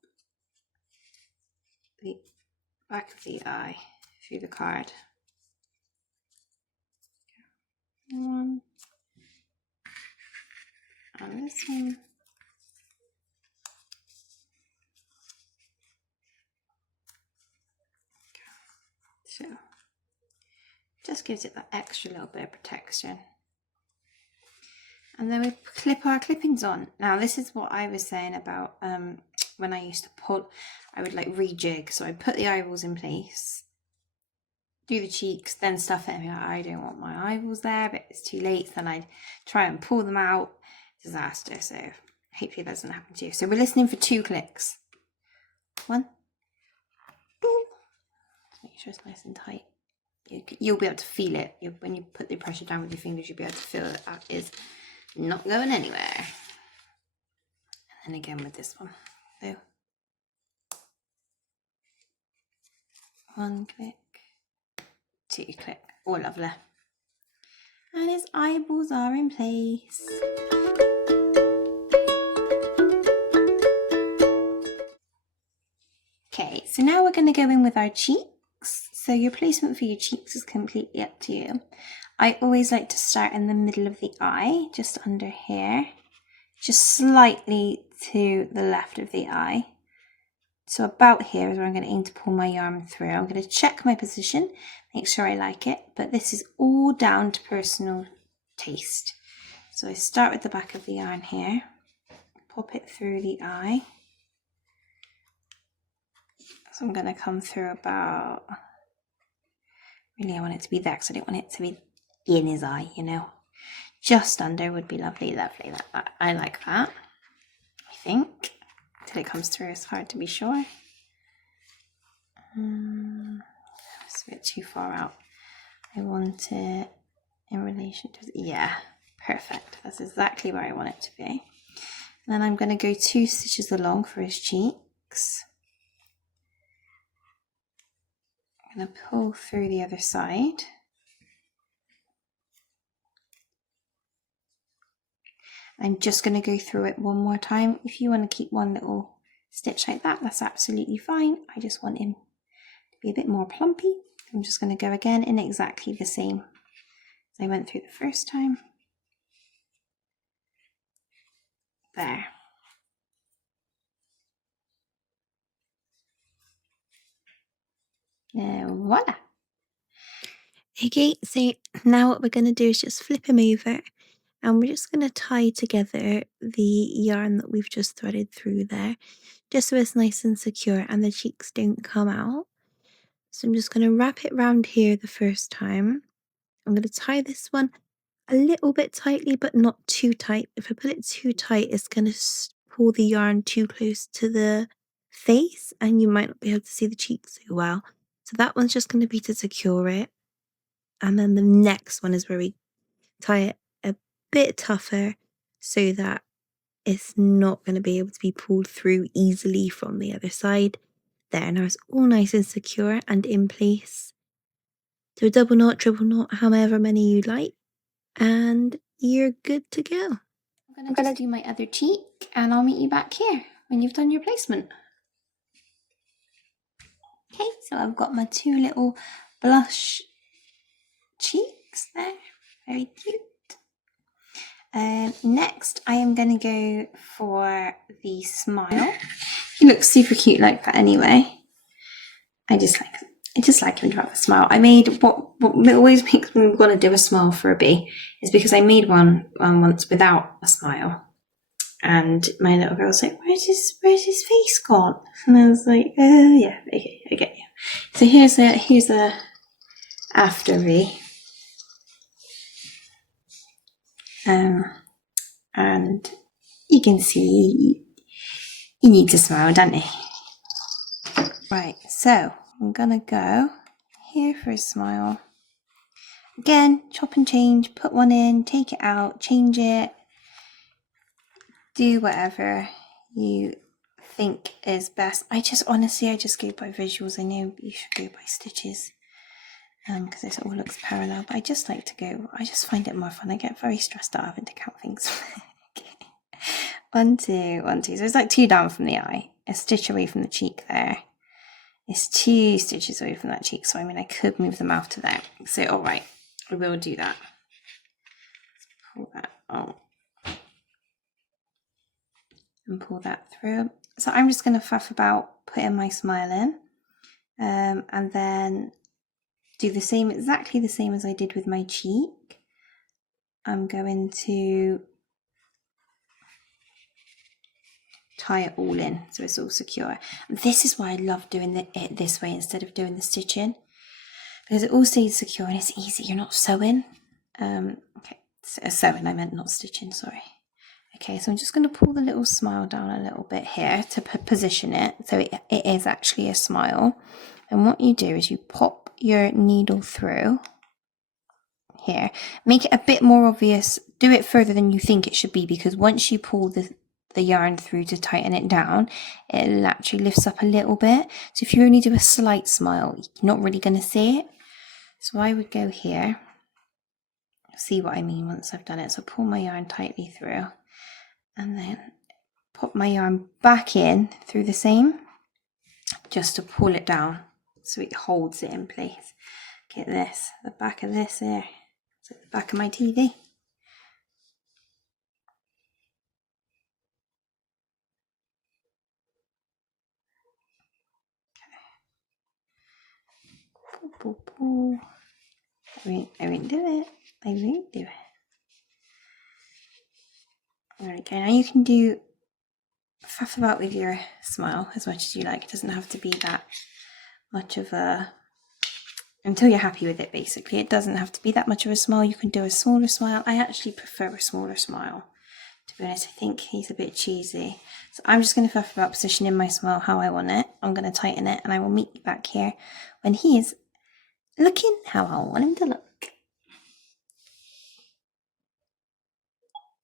the back of the eye through the card. One. And this one. So just gives it that extra little bit of protection. And then we clip our clippings on. Now this is what I was saying about when I used to pull, I would like rejig. So I'd put the eyeballs in place, do the cheeks, then stuff it. And be like, I don't want my eyeballs there, but it's too late. So then I'd try and pull them out. Disaster. So hopefully that doesn't happen to you. So we're listening for 2 clicks. 1, 2. Make sure it's nice and tight. You'll be able to feel it. When you put the pressure down with your fingers, you'll be able to feel that is not going anywhere. And again with this one. So 1 click, 2 click. Oh, lovely. And his eyeballs are in place. Okay, so now we're going to go in with our cheeks. So your placement for your cheeks is completely up to you. I always like to start in the middle of the eye, just under here, just slightly to the left of the eye. So about here is where I'm going to aim to pull my yarn through. I'm going to check my position, make sure I like it, but this is all down to personal taste. So I start with the back of the yarn here, pop it through the eye. So I'm going to come through about, really I want it to be there because I don't want it to be in his eye, you know. Just under would be lovely, lovely. I like that, I think. Till it comes through, it's hard to be sure. It's a bit too far out. I want it in relation to, yeah, perfect. That's exactly where I want it to be. And then I'm going to go 2 stitches along for his cheeks. I'm going to pull through the other side. I'm just going to go through it one more time. If you want to keep one little stitch like that, that's absolutely fine. I just want him to be a bit more plumpy. I'm just going to go again in exactly the same as I went through the first time. There. Voila. Okay, so now what we're going to do is just flip him over, and we're just going to tie together the yarn that we've just threaded through there, just so it's nice and secure and the cheeks don't come out. So I'm just going to wrap it round here the first time. I'm going to tie this one a little bit tightly, but not too tight. If I put it too tight, it's going to pull the yarn too close to the face, and you might not be able to see the cheeks so well. So that one's just going to be to secure it. And then the next one is where we tie it a bit tougher so that it's not going to be able to be pulled through easily from the other side. There, now it's all nice and secure and in place. Do a double knot, triple knot, however many you like, and you're good to go. I'm going to just do my other cheek and I'll meet you back here when you've done your placement. Okay, so I've got my 2 little blush cheeks there, very cute. Next I am going to go for the smile. He looks super cute like that anyway. I just like him to have a smile. I made what always makes me want to do a smile for a bee is because I made one once without a smile, and my little girl was like, "Where's his face gone?" And I was like, "Oh yeah, okay, I get you." So here's a after bee, and you can see he needs a smile, doesn't he? Right, so I'm gonna go here for a smile. Again, chop and change, put one in, take it out, change it, do whatever you think is best. I just go by visuals. I know you should go by stitches because this all looks parallel, but I just find it more fun. I get very stressed out having to count things. Okay. 1, 2, 1, 2. So it's like 2 down from the eye, a stitch away from the cheek there. It's 2 stitches away from that cheek. So I mean, I could move the mouth to there. So all right, I will do that. Let's pull that out and pull that through. So I'm just going to faff about putting my smile in, and then do the same, exactly the same as I did with my cheek. I'm going to tie it all in so it's all secure. And this is why I love doing it this way instead of doing the stitching, because it all stays secure and it's easy. You're not sewing. Okay, sewing, I meant, not stitching, sorry. Okay, so I'm just going to pull the little smile down a little bit here to position it so it is actually a smile. And what you do is you pop your needle through here, make it a bit more obvious, do it further than you think it should be, because once you pull the yarn through to tighten it down, it actually lifts up a little bit. So if you only do a slight smile, you're not really going to see it. So I would go here, see what I mean once I've done it. So pull my yarn tightly through and then pop my yarn back in through the same, just to pull it down so it holds it in place. Get this, the back of this here, it's like the back of my TV. Pull, pull, pull. I won't do it. I won't do it. There we go. Now you can do faff about with your smile as much as you like. It doesn't have to be that much of a, until you're happy with it, basically. It doesn't have to be that much of a smile. You can do a smaller smile. I actually prefer a smaller smile, to be honest. I think he's a bit cheesy. So I'm just going to faff about positioning my smile how I want it. I'm going to tighten it and I will meet you back here when he is looking how I want him to look.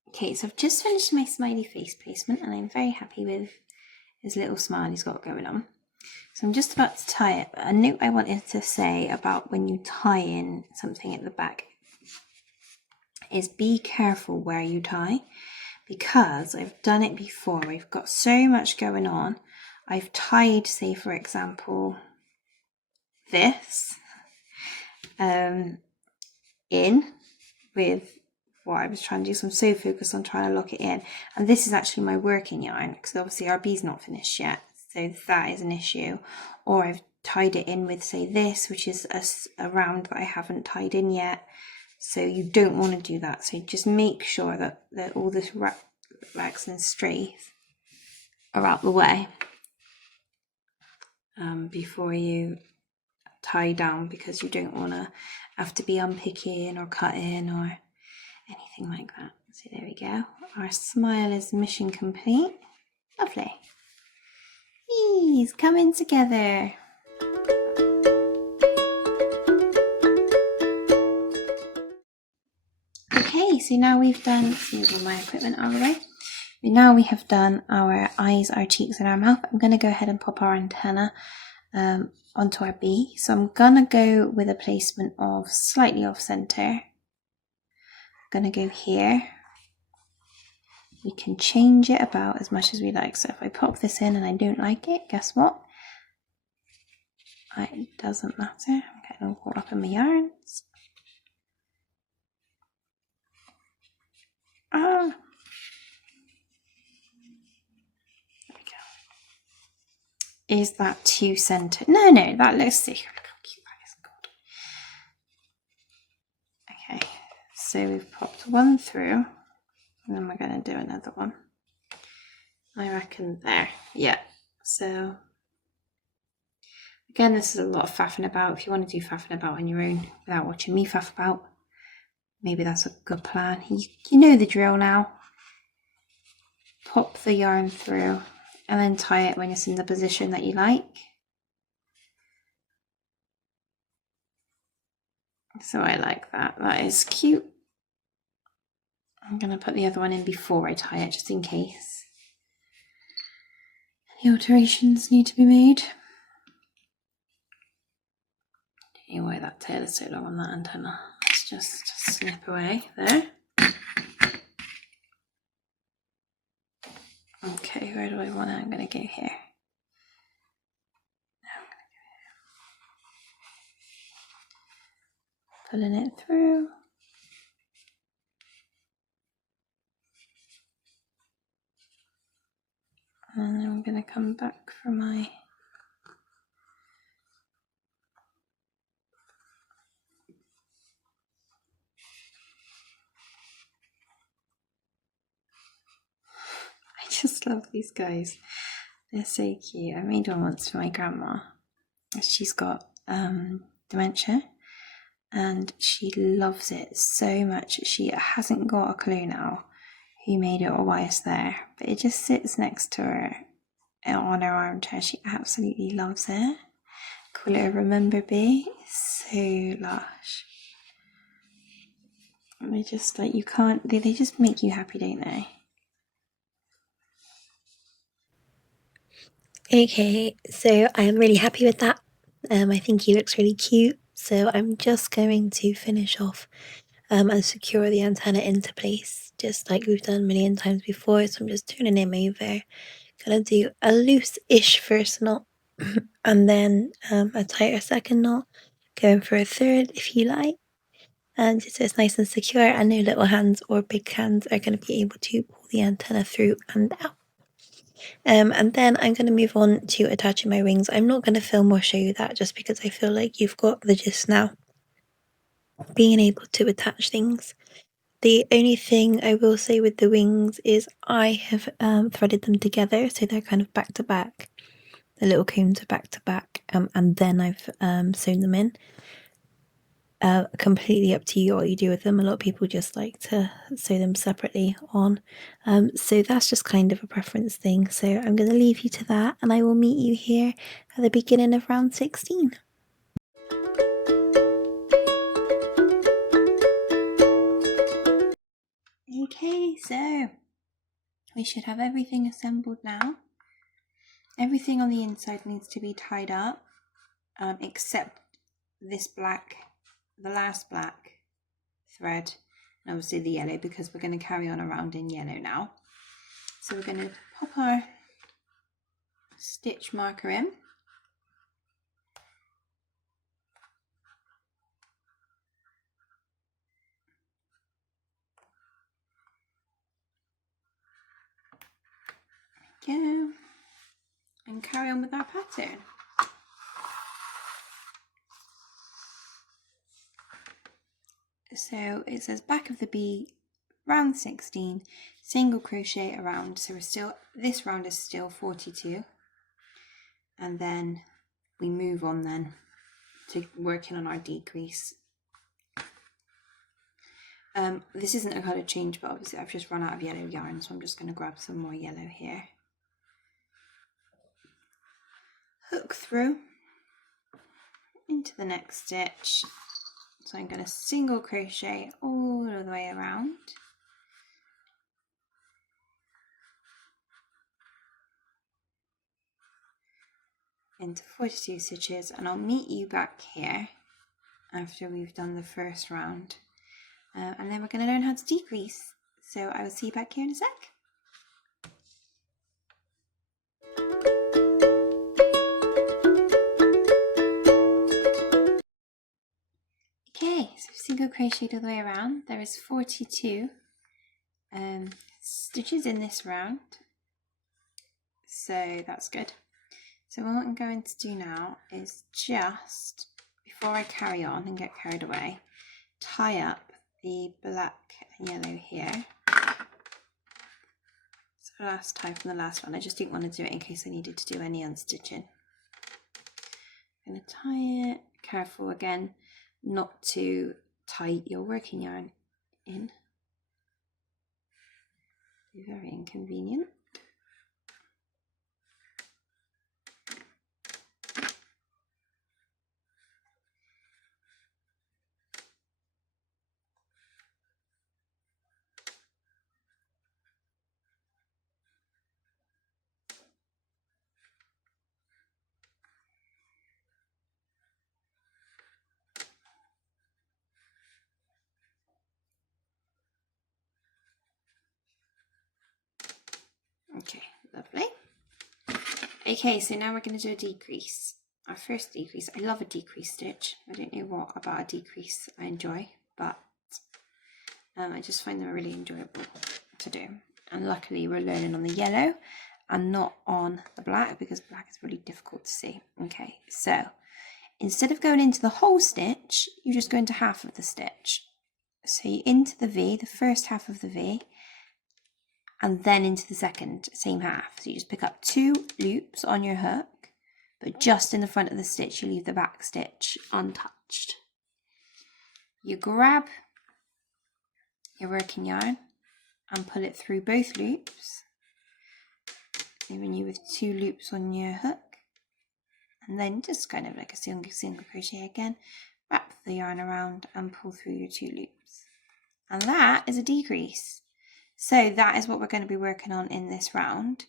Okay, so I've just finished my smiley face placement and I'm very happy with his little smile he's got going on. So I'm just about to tie it, but a note I wanted to say about when you tie in something at the back is be careful where you tie, because I've done it before. I've got so much going on. I've tied, say for example, this in with what I was trying to do, so I'm so focused on trying to lock it in, and this is actually my working yarn because obviously our bee's not finished yet, so that is an issue. Or I've tied it in with, say, this, which is a round that I haven't tied in yet, so you don't want to do that. So just make sure that all the rags and strays are out the way before you tie down, because you don't want to have to be unpicking or cutting or anything like that. So there we go. Our smile is mission complete. Lovely. He's coming together. Okay, so now we've done, move my equipment out of the way. Now we have done our eyes, our cheeks and our mouth. I'm going to go ahead and pop our antenna onto our bee. So I'm going to go with a placement of slightly off center. I'm going to go here. We can change it about as much as we like. So if I pop this in and I don't like it, guess what? It doesn't matter. I'm getting all caught up in my yarns. There we go. Is that too centered? No, that looks see. Look how cute that is. God. Okay, so we've popped one through, and then we're going to do another one. I reckon there. Yeah. So again, this is a lot of faffing about. If you want to do faffing about on your own without watching me faff about, maybe that's a good plan. You know the drill now. Pop the yarn through and then tie it when it's in the position that you like. So I like that. That is cute. I'm going to put the other one in before I tie it, just in case any alterations need to be made. Don't know why that tail is so long on that antenna. Let's just snip away there. Okay, where do I want it? I'm going to go here. Pulling it through. And then I'm going to come back for my I just love these guys. They're so cute. I made one once for my grandma. She's got dementia and she loves it so much. She hasn't got a clue now who made it or why it's there, but it just sits next to her on her armchair. She absolutely loves it. Call it a remember bee. It's so lush. And they just like, you can't, they just make you happy, don't they? Okay, so I am really happy with that. I think he looks really cute. So I'm just going to finish off and secure the antenna into place, just like we've done a million times before. So I'm just turning him over. Gonna do a loose-ish first knot and then a tighter second knot, going for a third if you like. And just so it's nice and secure and no little hands or big hands are going to be able to pull the antenna through and out. And then I'm going to move on to attaching my wings. I'm not going to film or show you that just because I feel like you've got the gist now. Being able to attach things. The only thing I will say with the wings is I have threaded them together so they're kind of back to back. The little cones are back to back, and then I've sewn them in. Completely up to you what you do with them. A lot of people just like to sew them separately on. So that's just kind of a preference thing. So I'm going to leave you to that and I will meet you here at the beginning of round 16. Okay, so we should have everything assembled now. Everything on the inside needs to be tied up, except this black, the last black thread, and obviously the yellow, because we're going to carry on around in yellow now. So we're going to pop our stitch marker in. Go. And carry on with our pattern. So it says back of the bee, round 16, single crochet around. So we're still, this round is still 42. And then we move on then to working on our decrease. This isn't a colour change, but obviously I've just run out of yellow yarn, so I'm just going to grab some more yellow here. Hook through into the next stitch. So I'm going to single crochet all the way around. Into 42 stitches, and I'll meet you back here after we've done the first round. And then we're going to learn how to decrease. So I will see you back here in a sec. Okay, so single crocheted all the way around. There is 42 stitches in this round, so that's good. So what I'm going to do now is just, before I carry on and get carried away, tie up the black and yellow here. So the last tie from the last one, I just didn't want to do it in case I needed to do any unstitching. I'm going to tie it, careful again not to tie your working yarn in. Very inconvenient. Okay, Lovely. Okay, so now we're going to do a decrease. Our first decrease. I love a decrease stitch. I don't know what about a decrease I enjoy, but I just find them really enjoyable to do. And luckily we're learning on the yellow and not on the black, because black is really difficult to see. Okay, so instead of going into the whole stitch, you just go into half of the stitch. So you into the V, the first half of the V, and then into the second, same half. So you just pick up 2 loops on your hook, but just in the front of the stitch, you leave the back stitch untouched. You grab your working yarn and pull it through both loops, leaving you with 2 loops on your hook, and then just kind of like a single crochet again, wrap the yarn around and pull through your 2 loops. And that is a decrease. So that is what we're going to be working on in this round.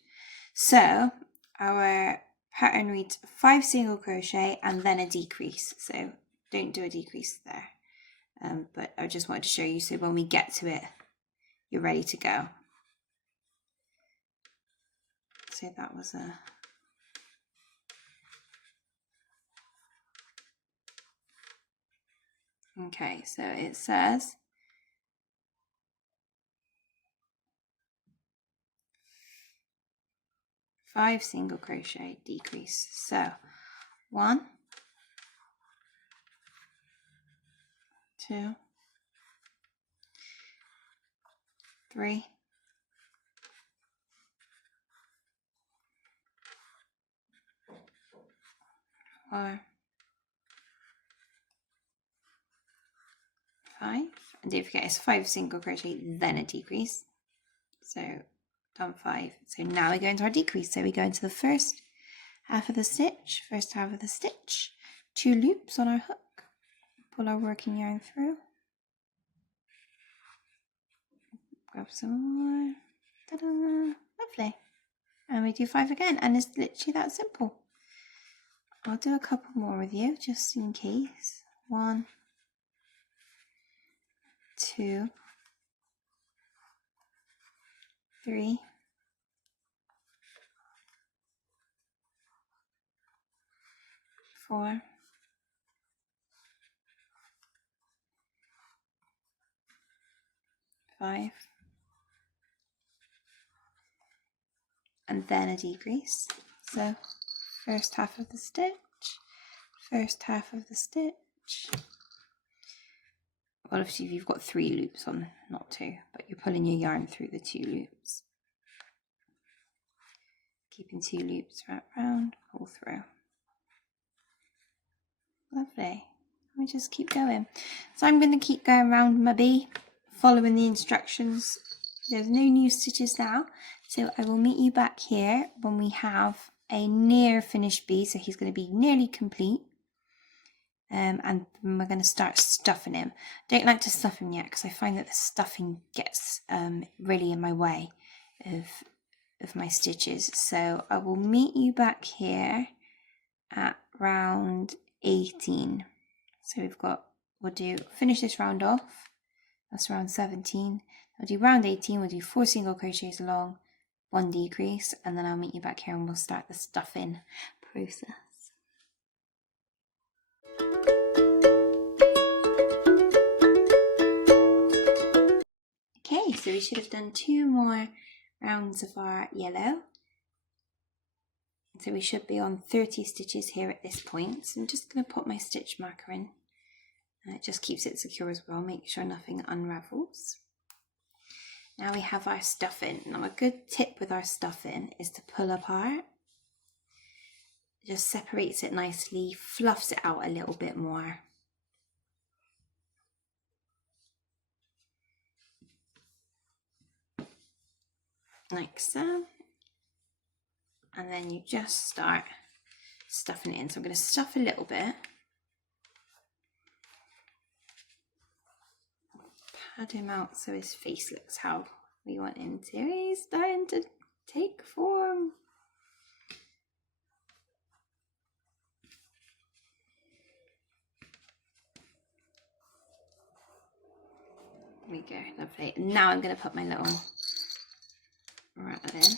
So our pattern reads 5 single crochet and then a decrease. So don't do a decrease there. But I just wanted to show you so when we get to it, you're ready to go. So that was a... Okay, so it says 5 single crochet decrease. So 1, 2, 3, 4, 5, and don't forget it's 5 single crochet then a decrease. So done 5. So now we go into our decrease. So we go into the first half of the stitch, 2 loops on our hook, pull our working yarn through, grab some more, ta-da, lovely, and we do 5 again, and it's literally that simple. I'll do a couple more with you just in case. 1, 2, 3, 4, 5, and then a decrease. So first half of the stitch, well, if you've got 3 loops on, not 2, but you're pulling your yarn through the 2 loops, keeping 2 loops wrapped round, pull through. Lovely. We just keep going. So I'm going to keep going around my bee, following the instructions. There's no new stitches now, so I will meet you back here when we have a near finished bee. So he's going to be nearly complete, and we're going to start stuffing him. Don't like to stuff him yet because I find that the stuffing gets really in my way of my stitches. So I will meet you back here at round 18. So we'll finish this round off. That's round 17. I'll do round 18, we'll do 4 single crochets along, 1 decrease, and then I'll meet you back here and we'll start the stuffing process. Okay, so we should have done 2 more rounds of our yellow. So we should be on 30 stitches here at this point. So I'm just going to put my stitch marker in. It just keeps it secure as well, make sure nothing unravels. Now we have our stuffing. Now a good tip with our stuffing is to pull apart. It just separates it nicely, fluffs it out a little bit more. Like so. And then you just start stuffing it in. So I'm going to stuff a little bit. Pad him out so his face looks how we want him to. He's starting to take form. There we go, lovely. Now I'm going to put my little rabbit in.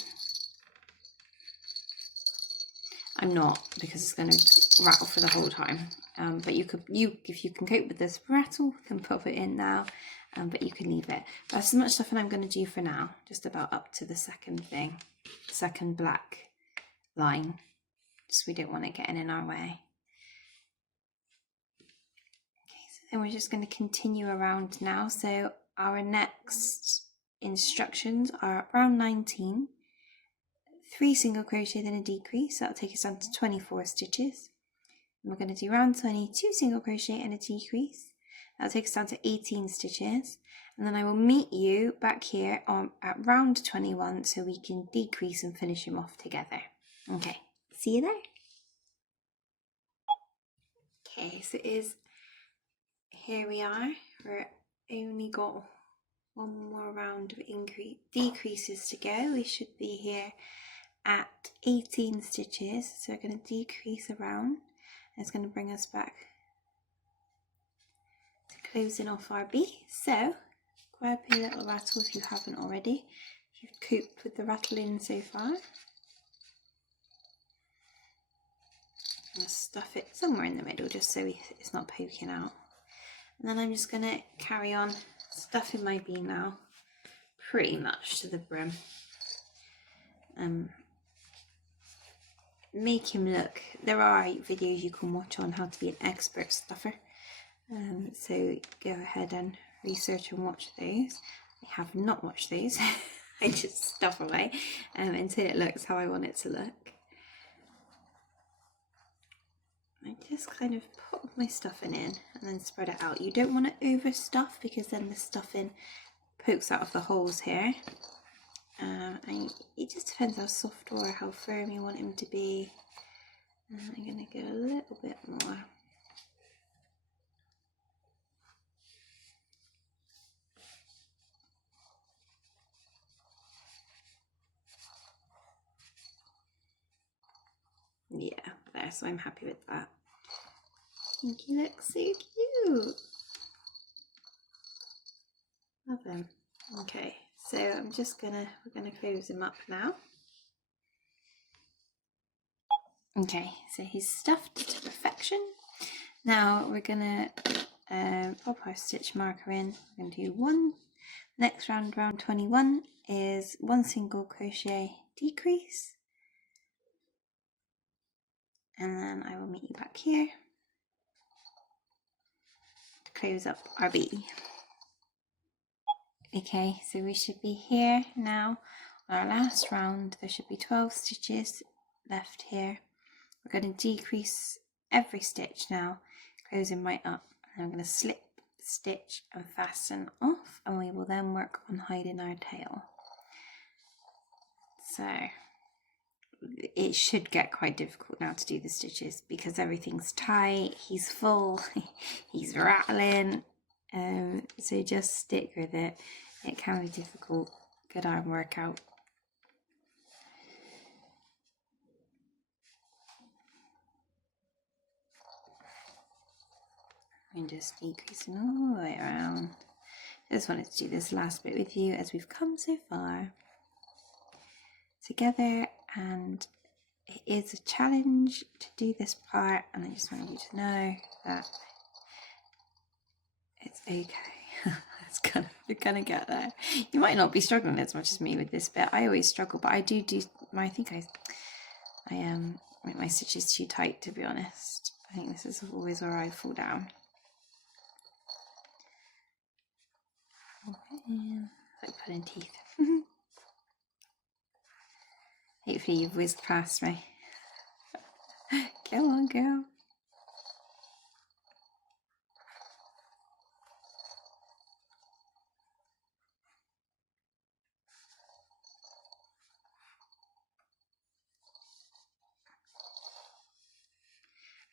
I'm not, because it's going to rattle for the whole time. But if you can cope with this rattle, then pop it in now. But you can leave it. That's as much stuff that I'm going to do for now, just about up to the second black line, just we don't want it getting in our way. Okay, so then we're just going to continue around now. So our next instructions are round 19, 3 single crochet, then a decrease. That'll take us down to 24 stitches. And we're going to do round 20, 2 single crochet and a decrease. That'll take us down to 18 stitches. And then I will meet you back here at round 21 so we can decrease and finish them off together. Okay, see you there. Okay, so here we are. We're only got one more round of decreases to go. We should be here at 18 stitches. So we're going to decrease around. It's going to bring us back to closing off our B. So grab a little rattle if you haven't already. If you've coped with the rattling so far. And stuff it somewhere in the middle just so it's not poking out. And then I'm just going to carry on stuffing my B now pretty much to the brim. Make him look. There are videos you can watch on how to be an expert stuffer. So go ahead and research and watch those. I have not watched those. I just stuff away until it looks how I want it to look. I just kind of pop my stuffing in and then spread it out. You don't want to overstuff because then the stuffing pokes out of the holes here. And it just depends how soft or how firm you want him to be. I'm going to go a little bit more. Yeah, there, so I'm happy with that. I think he looks so cute. Love him. Okay, so we're gonna close him up now. Okay, so he's stuffed to perfection. Now we're gonna pop our stitch marker in. We're gonna do one. Next round 21, is 1 single crochet decrease. And then I will meet you back here to close up our B. Okay, so we should be here now. Our last round, there should be 12 stitches left here. We're going to decrease every stitch now, closing right up. And I'm going to slip, stitch and fasten off, and we will then work on hiding our tail. So it should get quite difficult now to do the stitches because everything's tight, he's full, he's rattling. So just stick with it. It can be difficult. Good arm workout. I'm just decreasing all the way around. Just wanted to do this last bit with you as we've come so far together, and it is a challenge to do this part, and I just wanted you to know that it's okay. You're gonna get there. You might not be struggling as much as me with this bit. I always struggle, but I do. I think I make my stitches too tight, to be honest. I think this is always where I fall down. Like pulling teeth. Hopefully you've whizzed past me. Go on, girl.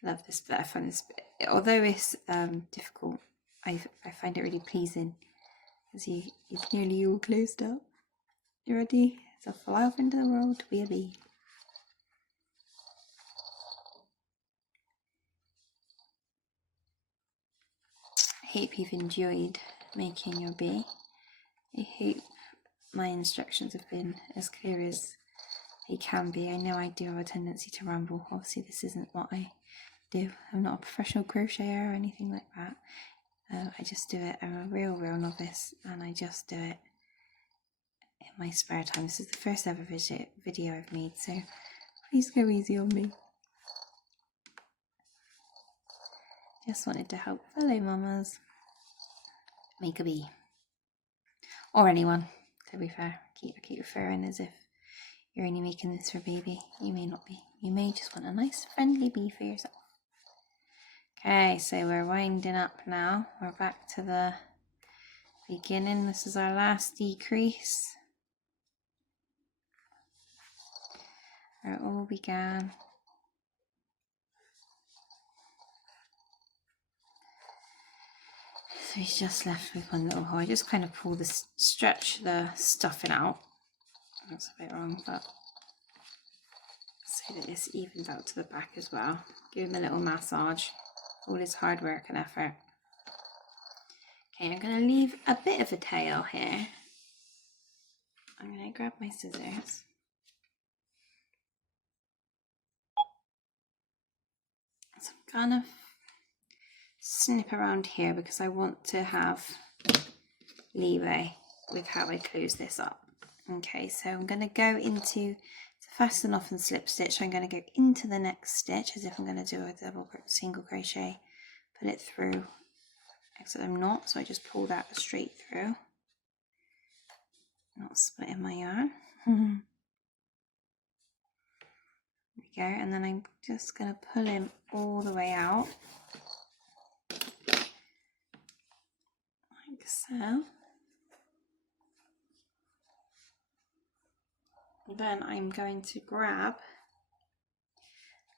Love this bit. I find this bit, although it's difficult, I find it really pleasing as he's nearly all closed up. You ready? So fly off into the world to be a bee. I hope you've enjoyed making your bee. I hope my instructions have been as clear as it can be. I know I do have a tendency to ramble. Obviously this isn't what I do. I'm not a professional crocheter or anything like that. I just do it. I'm a real novice, and I just do it in my spare time. This is the first ever video I've made, so please go easy on me. Just wanted to help fellow mamas make a bee. Or anyone, to be fair. I keep referring as if you're only making this for baby. You may not be. You may just want a nice friendly bee for yourself. Okay, so we're winding up now. We're back to the beginning. This is our last decrease. Where it all began. So he's just left with one little hole. I just kind of stretch the stuffing out. That's a bit wrong, but so that this evens out to the back as well. Give him a little massage. All his hard work and effort. Okay, I'm going to leave a bit of a tail here. I'm going to grab my scissors. So I'm going to snip around here because I want to have leeway with how I close this up. Okay, so I'm going to go into, to fasten off and slip stitch, I'm going to go into the next stitch as if I'm going to do a single crochet, put it through, except I'm not, so I just pull that straight through, not splitting my yarn. There we go, and then I'm just going to pull him all the way out, like so. Then I'm going to grab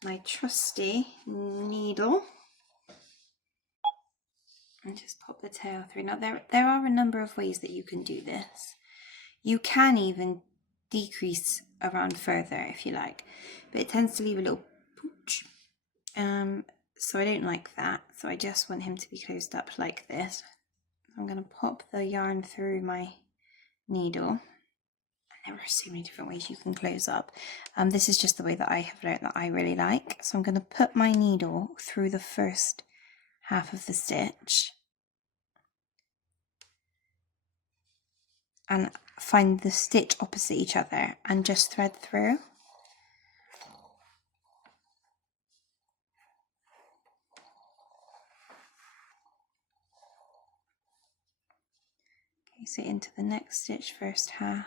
my trusty needle and just pop the tail through. Now there are a number of ways that you can do this. You can even decrease around further if you like, but it tends to leave a little pooch. So I don't like that. So I just want him to be closed up like this. I'm going to pop the yarn through my needle. There are so many different ways you can close up. This is just the way that I have learned that I really like. So I'm going to put my needle through the first half of the stitch and find the stitch opposite each other and just thread through. Okay, so into the next stitch, first half,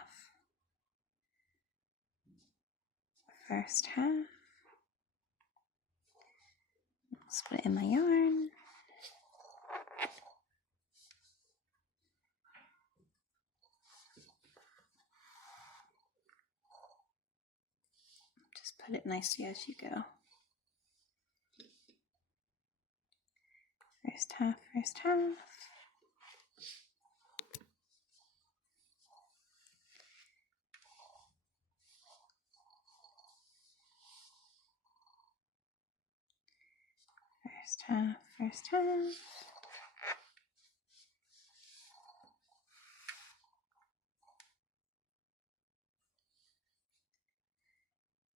split in my yarn, just put it nicely as you go. First half, first half.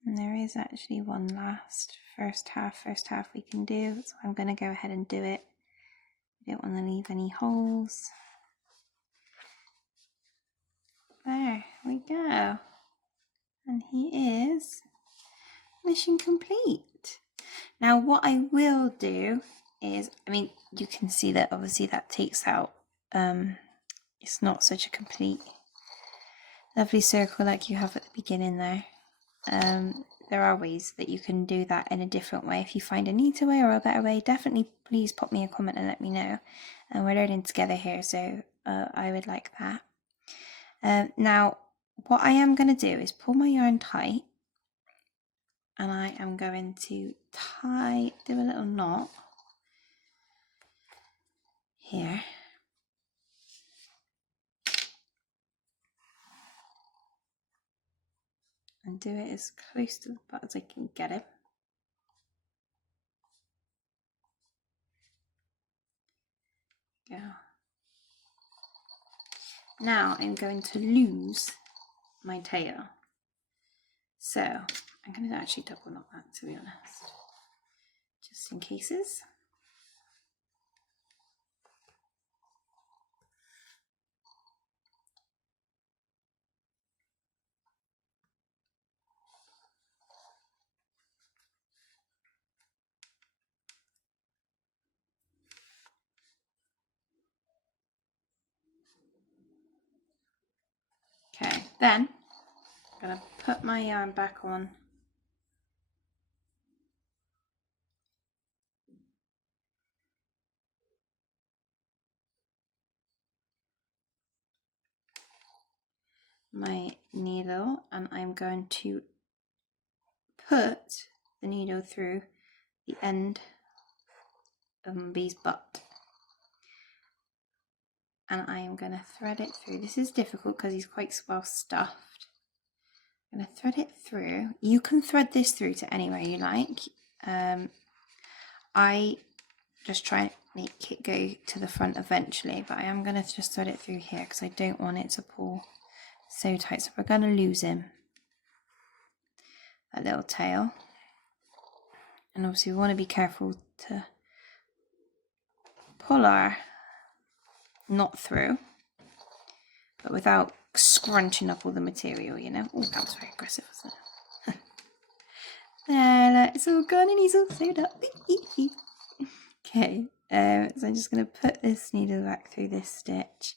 And there is actually one last first half we can do, so I'm going to go ahead and do it. I don't want to leave any holes. There we go. And he is mission complete. Now what I will do is, I mean, you can see that obviously that takes out, it's not such a complete lovely circle like you have at the beginning there. There are ways that you can do that in a different way. If you find a neater way or a better way, definitely please pop me a comment and let me know. And we're learning together here, so I would like that. Now, what I am going to do is pull my yarn tight, and I am going to do a little knot here. And do it as close to the butt as I can get it. Go. Now I'm going to lose my tail. So I'm going to actually double knot that, to be honest, just in cases. Okay, then I'm going to put my yarn back on my needle, and I'm going to put the needle through the end of my bee's butt, and I am going to thread it through. This is difficult because he's quite well stuffed. I'm going to thread it through. You can thread this through to anywhere you like. I just try and make it go to the front eventually, but I am going to just thread it through here because I don't want it to pull so tight. So we're going to lose him, that little tail. And obviously we want to be careful to pull our knot through, but without scrunching up all the material, you know. Oh, that was very aggressive, wasn't it? There, it's all gone and he's all sewed up. Okay, so I'm just going to put this needle back through this stitch.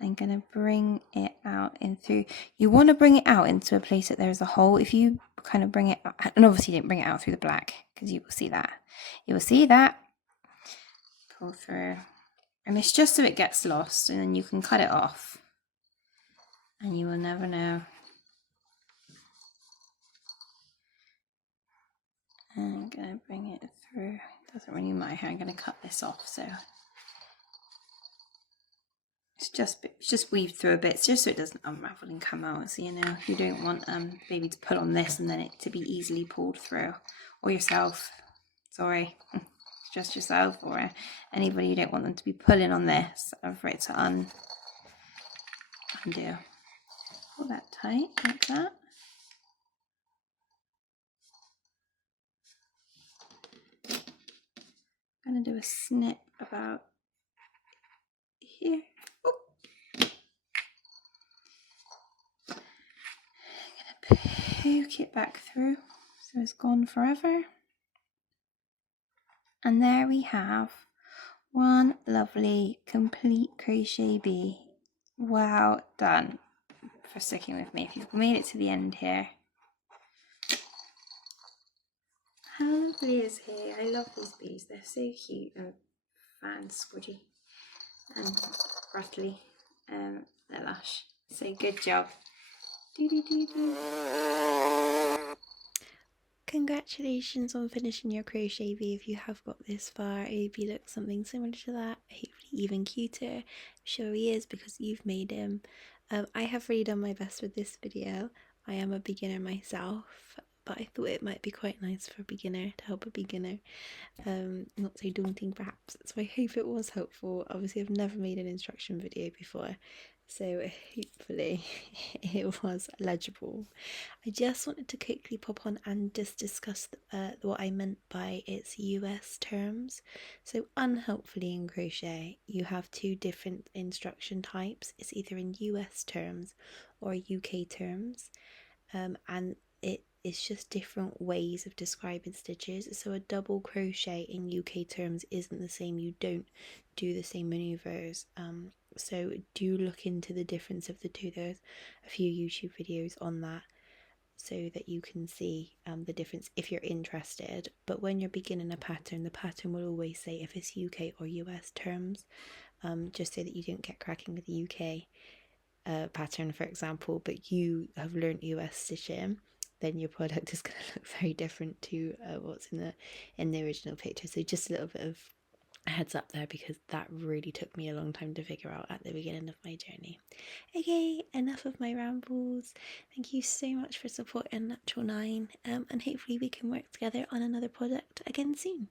I'm going to bring it out in through. You want to bring it out into a place that there's a hole. If you kind of bring it out, and obviously you didn't bring it out through the black, because you will see that. You will see that. Pull through. And it's just so it gets lost, and then you can cut it off. And you will never know. I'm going to bring it through. Doesn't really matter. I'm going to cut this off, so it's just weaved through a bit. It's just so it doesn't unravel and come out. So, you know, if you don't want baby to put on this and then it to be easily pulled through, or yourself, sorry, just yourself, or anybody, you don't want them to be pulling on this for it to undo. Pull that tight like that. I'm going to do a snip about here. Oh. I'm going to poke it back through so it's gone forever. And there we have one lovely complete crochet bee. Well done for sticking with me. If you've made it to the end here. How lovely is he? I love these bees. They're so cute and fat and squidgy and rattly. They're lush. So good job. Congratulations on finishing your crochet bee. If you have got this far, I hope he looks something similar to that, hopefully even cuter. I'm sure he is because you've made him. I have really done my best with this video. I am a beginner myself, but I thought it might be quite nice for a beginner, to help a beginner. Not so daunting perhaps, so I hope it was helpful. Obviously I've never made an instruction video before, so hopefully it was legible. I just wanted to quickly pop on and just discuss what I meant by its US terms. So unhelpfully in crochet you have two different instruction types. It's either in US terms or UK terms, and it's just different ways of describing stitches. So a double crochet in UK terms isn't the same. You don't do the same maneuvers. So do look into the difference of the two. There's a few YouTube videos on that so that you can see the difference if you're interested. But when you're beginning a pattern, the pattern will always say if it's UK or US terms, just so that you don't get cracking with the UK pattern, for example, but you have learnt US stitching, then your product is going to look very different to what's in the original picture. So just a little bit of a heads up there, because that really took me a long time to figure out at the beginning of my journey. Okay, enough of my rambles. Thank you so much for supporting Natural 9, and hopefully we can work together on another product again soon.